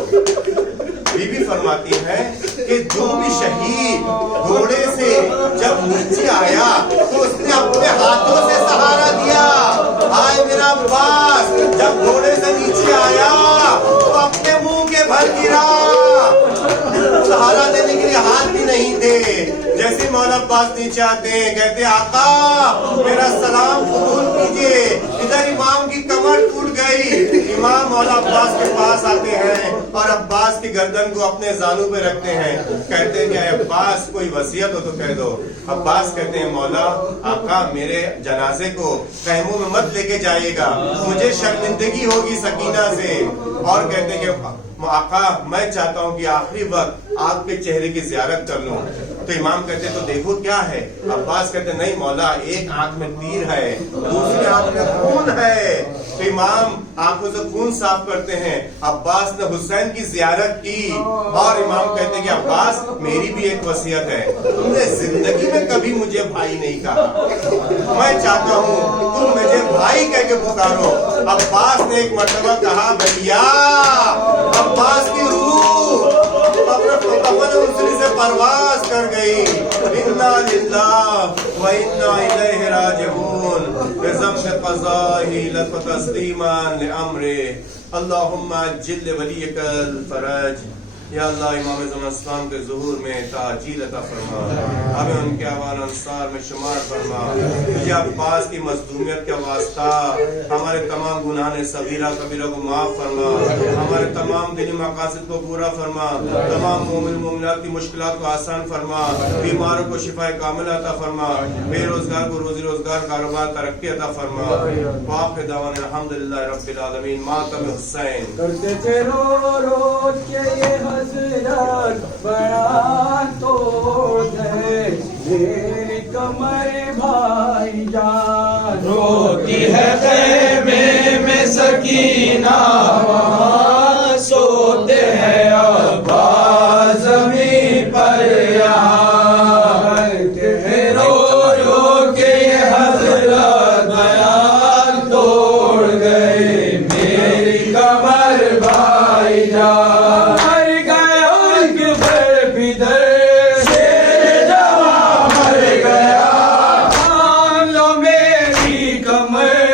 बीबी फरमाती है कि जो भी शहीद घोड़े से जब नीचे आया तो उसने अपने हाथों से सहारा दिया। हाय मेरा अब्बास, जब घोड़े से नीचे आया तो अपने मुंह के भर गिरा, सहारा देने के लिए हाथ भी नहीं थे। जैसे मौला अब्बास नीचे आते हैं, कहते आका मेरा सलाम कबूल कीजिए। इधर इमाम की कमर टूट गई। इमाम मौला अब्बास के पास आते हैं और अब्बास की गर्दन को अपने जानू पे रखते हैं। कहते हैं कि अब्बास कोई वसीयत हो तो कह दो। अब्बास कहते हैं, मौला आका मेरे जनाजे को खैमों में मत लेके जाइएगा, मुझे शर्मिंदगी होगी सकीना से। और कहते हैं कि आका मैं चाहता हूँ कि आखिरी वक्त आपके चेहरे की ज़ियारत कर लूं। तो इमाम कहते तो देखो क्या है? अब्बास कहते नहीं मौला, एक आंख में तीर है, दूसरी आंख में खून है। तो इमाम आंखों से खून साफ करते हैं। अब्बास ने हुसैन की ज़ियारत की और इमाम कहते हैं कि अब्बास मेरी भी एक वसीयत है, तुमने जिंदगी में कभी मुझे भाई नहीं कहा, मैं चाहता हूँ तुम मुझे भाई कह के पुकारो। अब्बास ने एक मर्तबा कहा, भैया अब्बास की रूह अपने उसरी से परवाज कर गई। इन्ना लिल्लाह व इन्ना इलैहि राजिऊन। बिज़म्म क़ज़ाही लफ़ तस्लीमान लिअम्रे। अल्लाहुम्मा जिल वलियकल फरज। या अल्लाह इमाम ज़मान के ज़ुहूर में ताजील अता फरमा, हमें उनके आवान अंसार में शुमार फरमा। तुझे अब्बास की मज़लूमियत का वास्ता हमारे तमाम गुनाह सगीरा कबीरा को माफ़ फरमा, हमारे तमाम दिली मकासद को पूरा फरमा, तमाम मोमिन मोमिनात की मुश्किलात को आसान फरमा, बीमारों को शिफाए कामिल अता फरमा, बेरोजगार को रोजी रोजगार कारोबार तरक्की अता फरमा। वाक़िअ दावाना अल्हम्दुलिल्लाहि रब्बिल आलमीन। मातम हुसैन करते थे रोज के ये हज़रत बयान तोड़ दे मेरी कमर भाई जान। रोती है ख़ैमे में सकीना, वहाँ सोते हैं अब्बास ज़मीन पर यहाँ। रो रो के ये हज़रत बयान तोड़ गए मेरी कमर भाई जान। कमर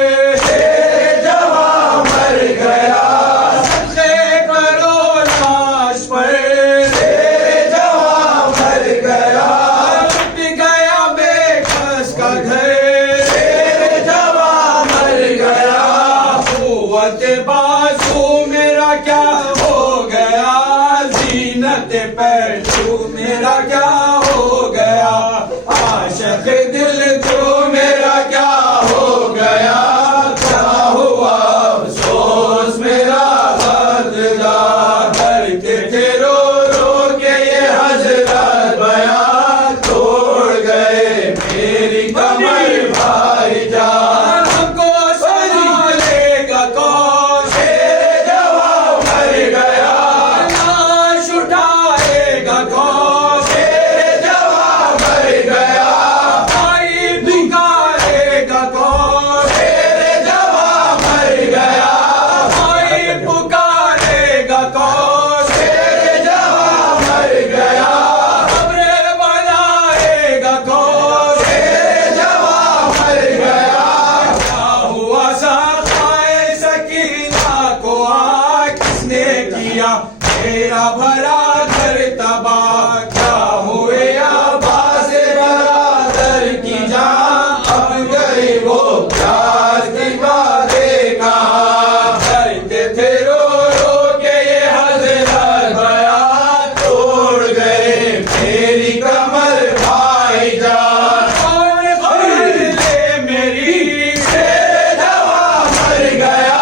भरा घर तबाह, क्या हुए आबाद से बरादर की जान, अब गई वो प्यार की बातें कहाँ। डरते थे रो रो के ये हज़रत बयान, तोड़ गए मेरी कमर भाईजान। कौन खरीद ले मेरी शेर जवां मर गया,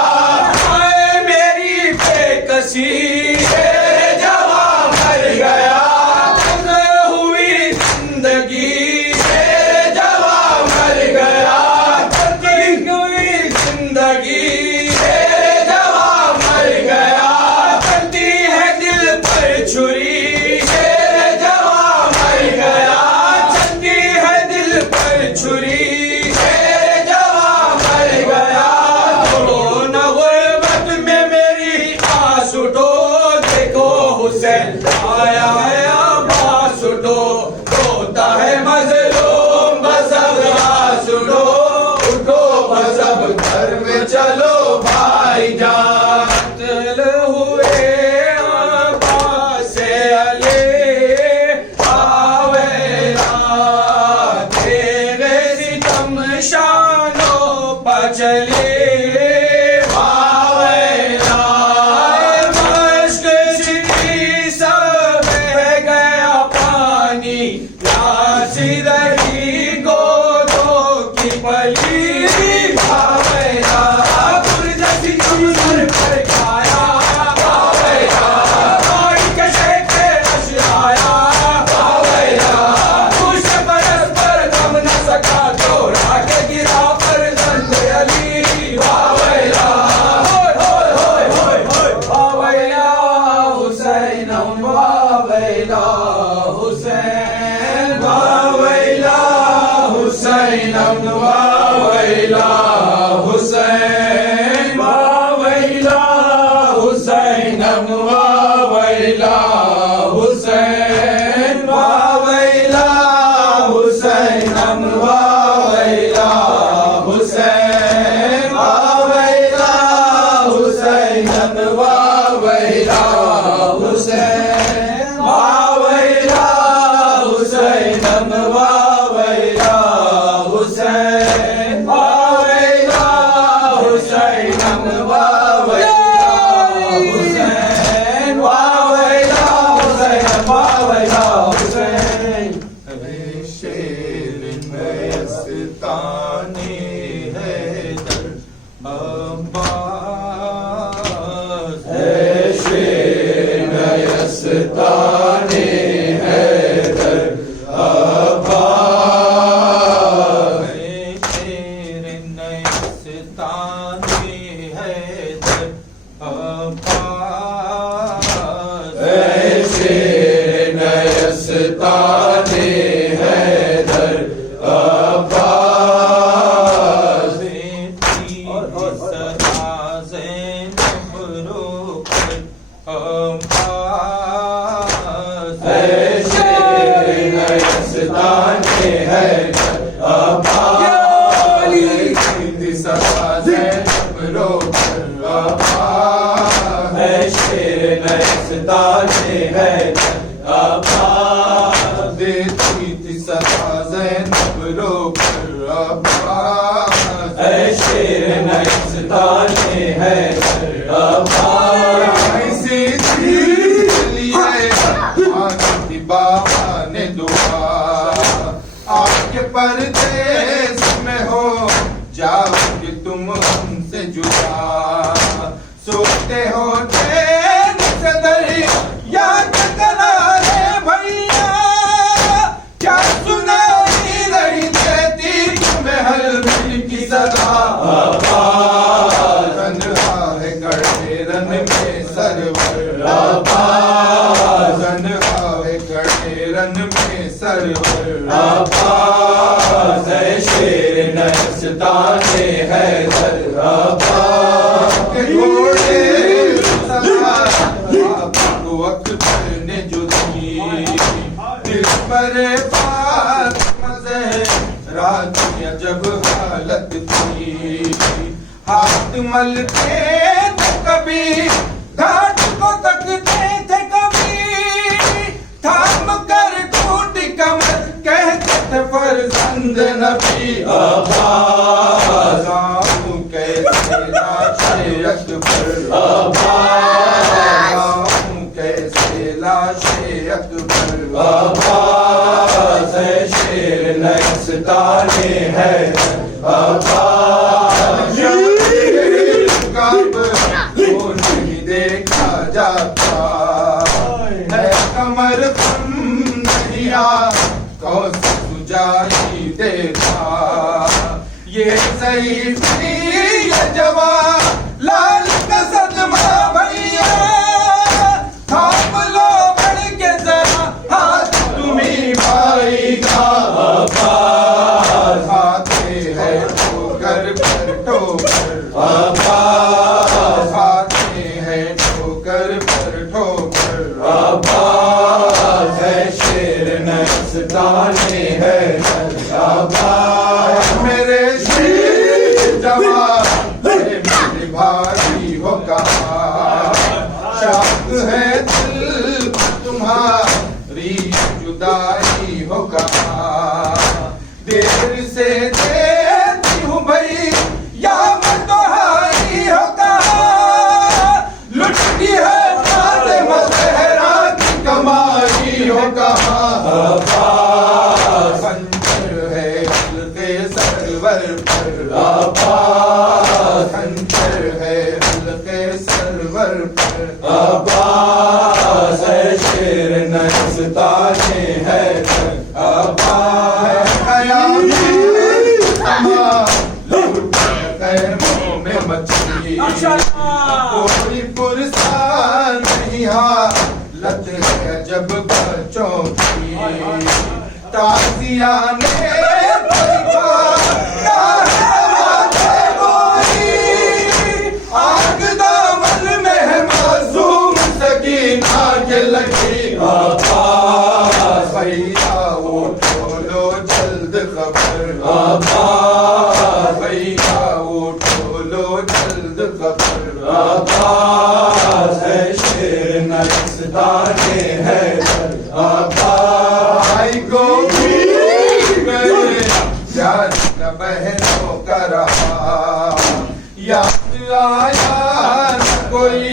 हाय मेरी बेकसी शेर जवां मर गया। तंग हुई जिंदगी शेर जवां मर गया, तंग हुई जिंदगी शेर जवां मर गया। चलती है दिल पर छुरी शेर जवां मर गया, चलती है दिल पर छुरी शेर जवां मर गया। छोड़ो न गुर्बत में मेरी आस उठो, देखो हुसैन आया है आवाज़ उठो। रोता है मज़लूम बस अब आस उठो, उठो बस अब घर में चलो भाईजान। कत्ल हुए अब्बास से अली आवेला, तेरे सितम शानों पर चले आवेला। मश्क सिटी सब बह गया पानी, प्यासी रही गोदों की पली आवेला। गुरजसी सर पर खाया आवेला, पानी के शेखे नशराया आवेला। कुछ बरस पर कम न सका, चोरा के गिरा पर जंद अली आवेला। होय होय होय होय होय आवेला हुसैन आवेला हुसैन आवेला हुसैन आवेला हुसैन आवेला हुसैन आवेला हुसैन आवेला हुसैन आवेला हुसैन आवेला हुसैन आवेला हुसैन आवेला हुसैन आवेला हुसैन आवेला हुसैन आवेला हुसैन आवेला हुसैन आवेला हुसैन। शेर मस्तानी हैदर अब्बास, शेर मस्तानी हैदर अब्बास, शेर मस्तानी हैदर अब्बास, शेर मस्तानी हैदर अब्बास। सदा ज़ैनब रोकर अब्बास, शेर मस्तानी हैदर अब्बास। सदा ज़ैनब रोकर अब्बास, शेर मस्तानी हैदर अब्बास। देती थी सदा ज़ैनब रोकर अब्बास, शेर मस्तानी हैदर अब्बास। ऐसी थी लिए मांगी बाबा ने दुआ, आपके परदेस में हो जाओगे तुम हमसे जुदा। सोते हो ट्रेन से दरिया के किनारे भैया, क्या सुनाई नहीं देती तुम्हें हलमिल की सदा। तन्हा है गढ़े रन में सरवर अब्बास, तन्हा है गढ़े रन में सरवर अब्बास, शेर मस्तानी हैदर अब्बास। के घोड़े अकबर ने जो दी, दिल पर बात मजे रात जब हालत थी। हाथ मलते थे कभी घाट को तकते थे कभी, थाम कर टूटी कमर कहते थे फर्जंद नबी अब्बास आऊं कैसे लाशे अकबर अब्बास आऊं कैसे लाशे अकबर अब्बास है शेर नस्ताने है अब्बास वो नहीं देखा जाता है कमर तुम नहीं कौन सुजाई देता ये सही ये जवान लाल का सदमा भैया थाम लो बढ़ के जरा हाथ तुम्ही भाई का अब्बास आते हैं ठोकर पर ठोकर अब्बास आते हैं ठोकर पर ठोकर अब्बास है शेर नस्ताने है अब्बास मेरे शेर जवान मेरे भाई हो कहा शाक है दिल तुम्हारी जुदाई हो कहा देर से देती हूँ भाई या मदहाई हो कहा लुटती है माते मजहरा की कमाई हो कहा अब्बास खंजर है हल्के सरवर पर अब्बास खंजर है हल्के सरवर पर अब्बास है शेर नस्ताने है अब्बास में मछली कोई पुरसा नहीं हालत है जब बच्चों की ताजिया ने आग दामन में है मासूम सकीना के लगी अब्बास भैया उठो लो जल्द खबर अब्बास भैया उठो लो जल्द खबर अब्बास है शेर नस्ताने है अब्बास भाई को गए यार न बहनों का रहा याद आया न कोई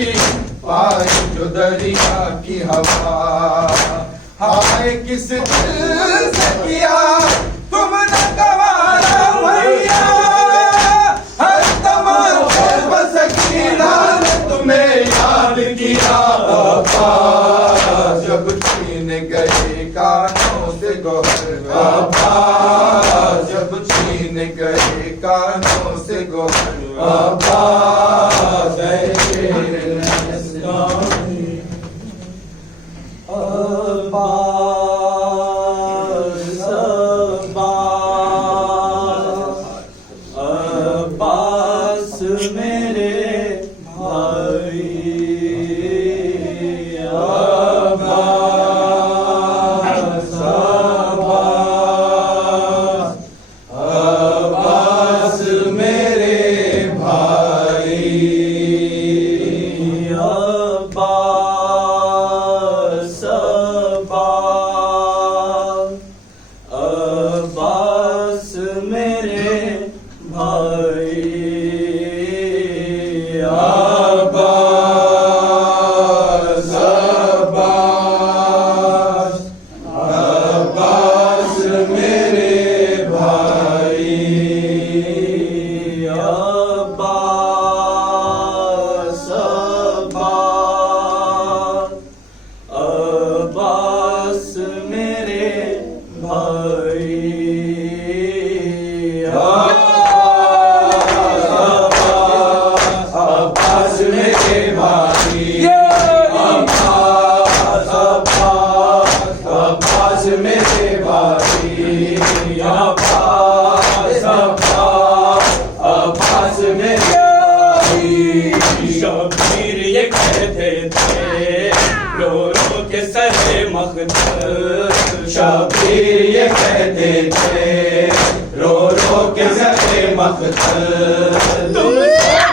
पाई जो दरिया की हवा हाय किस दिल से किया तुमने गवारा भैया हर तमाशे बस कीना ने तुम्हें याद किया अब्बास जब छीन गए कानों से गोहर अब्बास जब छीन गए कानों से गोहर अब्बास है शेर नस्ताने अब्बास अब्बास मेरे भाई अब्बास अब्बास मेरे भाई अब्बास अब्बास मेरे भाई अब्बास अब्बास मेरे भाई अब्बास अब्बास मेरे भाई अब्बास मेरे भाई अब्बास मेरे भाई अब्बास मेरे भाई शबीर ये कहते थे रो रो के सरे मखदर शबीर ये कहते थे रो रो के सरे मखदर तुम सो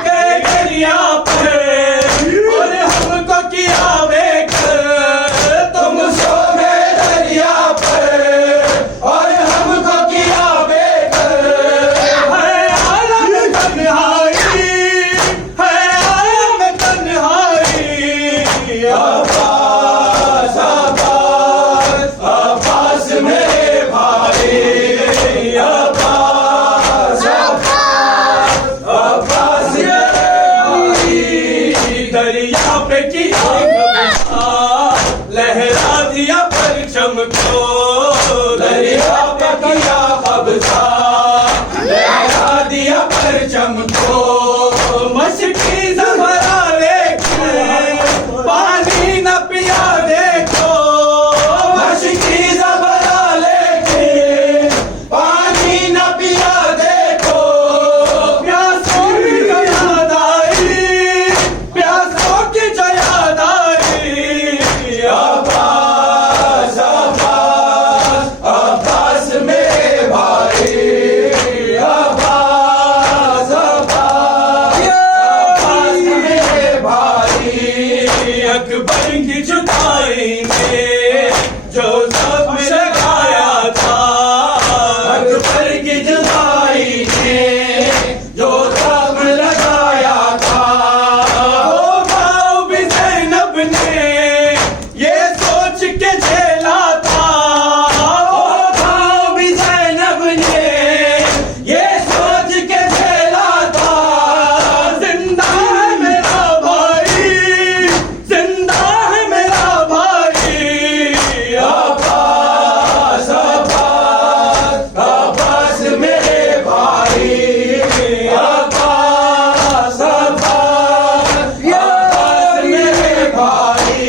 गए दरिया पर और हमको किया बेघर तुम सो गए परचम को दरिया पे किया कब्जा, लहरा दिया परचम को। मशकी ज़बरा लेके पानी न पिया देखो, मशकी ज़बरा लेके पानी न पिया देखो। प्यासों की जो याद आई, प्यासों की जो याद आई। अब्बास अब्बास अब्बास मेरे भाई, अब्बास अब्बास अब्बास मेरे भाई। अकबर की जुदाई में जो सब लगाया था, अकबर की जुदाई में जो सब लगाया था। वो भाव भी ज़ैनब ने ये सोच के झेला था, वो भाव भी ज़ैनब ने ये सोच के झेला था। जिंदा है मेरा भाई, जिंदा है मेरा भाई। अब्बास अब्बास अब्बास मेरे भाई, अब्बास अब्बास अब्बास मेरे भाई।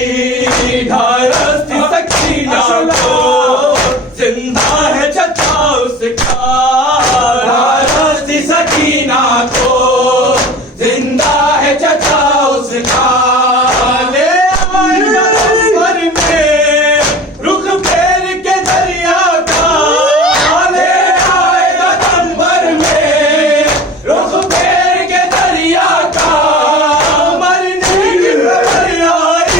ढारस थी सकीना को, जिंदा है चचा उसका। ढारस थी सकीना को, जिंदा है चचा उसका। ले आए अंबर में रुख फेर के दरिया का, ले आए अंबर में रुख फेर के दरिया का। मरने की खबर आई,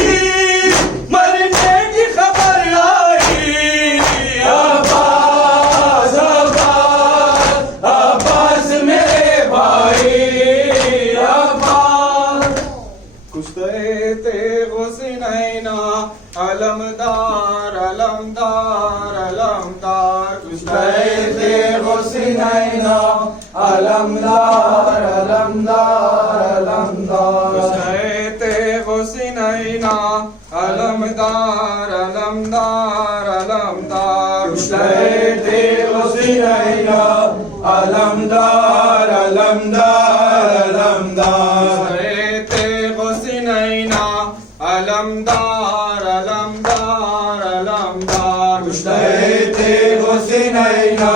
मरने की खबर आई। अब्बास अब्बास अब्बास मेरे भाई, अब्बास। कुश्ते हुसैना अलमदार अलमदार अलमदार। कुश्ते हुसैना अलमदार अलमदार अलमदार। कुश्ते हुसैना अलमदार अलमदार अलमदार। कुश्ते हुसैना अलमदार अलमदार अलमदार। कुश्ते हुसैना अलमदार अलमदार अलमदार। कुश्ते हुसैना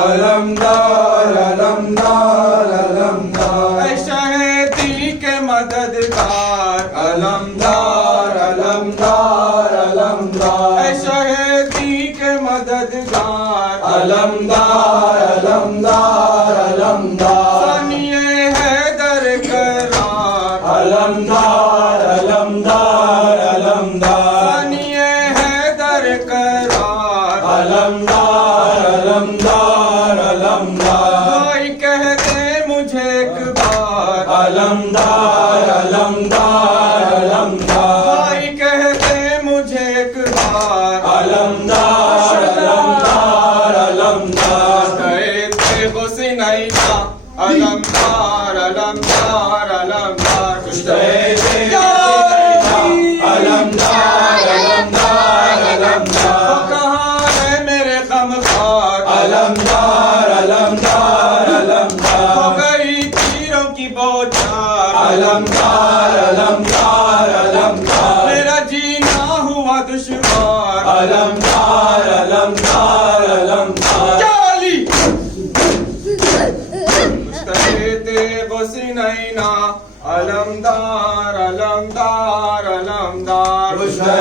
अलमदार अलमदार अलमदार। ऐ शहीदी के मददगार अलमदार अलमदार अलमदार। ऐ शहीदी के मददगार अलमदार अलमदार अलमदार। सनिए हैदर करार अलमदार अलमदार अलमदार। सनिए हैदर करार। अलमदार अलमदार अलमदार। भाई कह दे मुझे एक बार, अलमदार अलमदार अलमदार। भाई कह दे मुझे एक बार। अलमदार अलमदार अलमदार। कहते हुसैना अलमदार अलमदार अलमदार। कुश्ते अलमदार अलमदार अलमदार। कहाँ है मेरे गमखार, अलमदार अलमदार हो अलमदार। गई तीरों की बौछार। अलमदार अलमदार अलमदार। मेरा जीना हुआ दुश्वार। अलमदार अलमदार अलमदार। चाली कहते हुसैना अलमदार अलमदार अलमदार। कुश्ते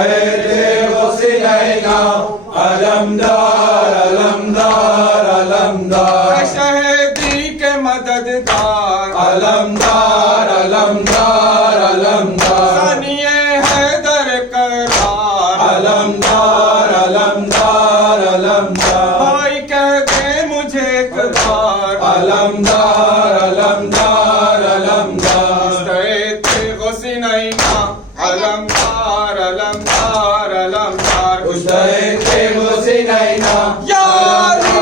हुसैना अलमदार अलमदार अलमदार। शहीदी के मददगार अलमदार अलमदार अलमदार। सनिए हैदर करार। अलमदार अलमदार अलमदार। भाई कह दे मुझे एक बार। अलमदार अलमदार अलमदार। कहते हुसैना अलमदार अलमदार अलमदार। कुश्ते हुसैना यारी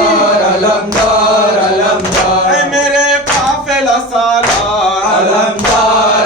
अलमदार अलमदार। ऐ मेरे काफिला सालार। अलमदार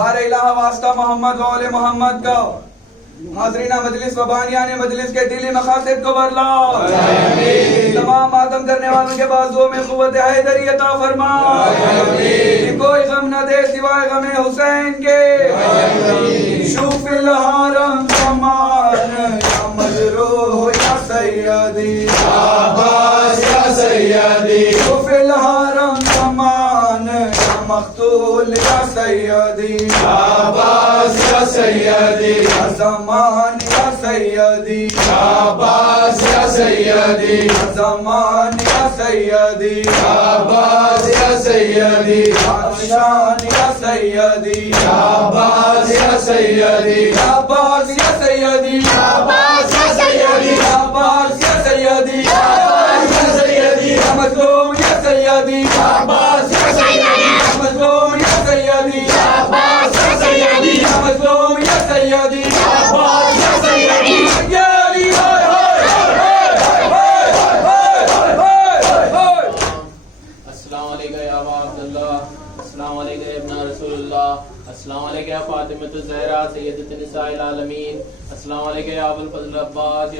हर इलाहा वास्ता मोहम्मद वाले मोहम्मद का हाज़रीन मजलिस व बानियाने मजलिस के दिली मकासद को बरला, तमाम मातम करने वालों के बाजुओं में कुव्वत हैदरी अता फरमा, कोई गम न दे सिवाय गमे हुसैन के। शुफिल हरम कमान या मजरूह या सैयदी, शाबाश या सैयदी, शुफिल हरम कमान या मख्तूल या सैयदी, शाबाश या सैयदी, या ज़मान या सैयदी, शाबाश या सैयदी, या ज़मान या सैयदी, शाबाश या सैयदी, या शान या सैयदी, शाबाश या सैयदी, शाबाश या सैयदी, शाबाश या सैयदी, शाबाश या सैयदी, शाबाश या सैयदी, या मज़लूम या सैयदी, शाबाश या सैयदी, या मज़लूम या सैयदी, शाबाश या सैयदी, या मज़लूम या सैयदी, शाबाश या सैयदी। सैयदी होय होय होय होय होय होय। अस्सलाम वालेकुम या अबा अब्दुल्लाह, अस्सलाम वालेकुम या इब्न रसूलुल्लाह, अस्सलाम वालेकुम या फातिमतुज़ ज़हरा सय्यदतुन निसाइल आलमीन, अस्सलाम वालेकुम या अबुल फज़ल अब्बास।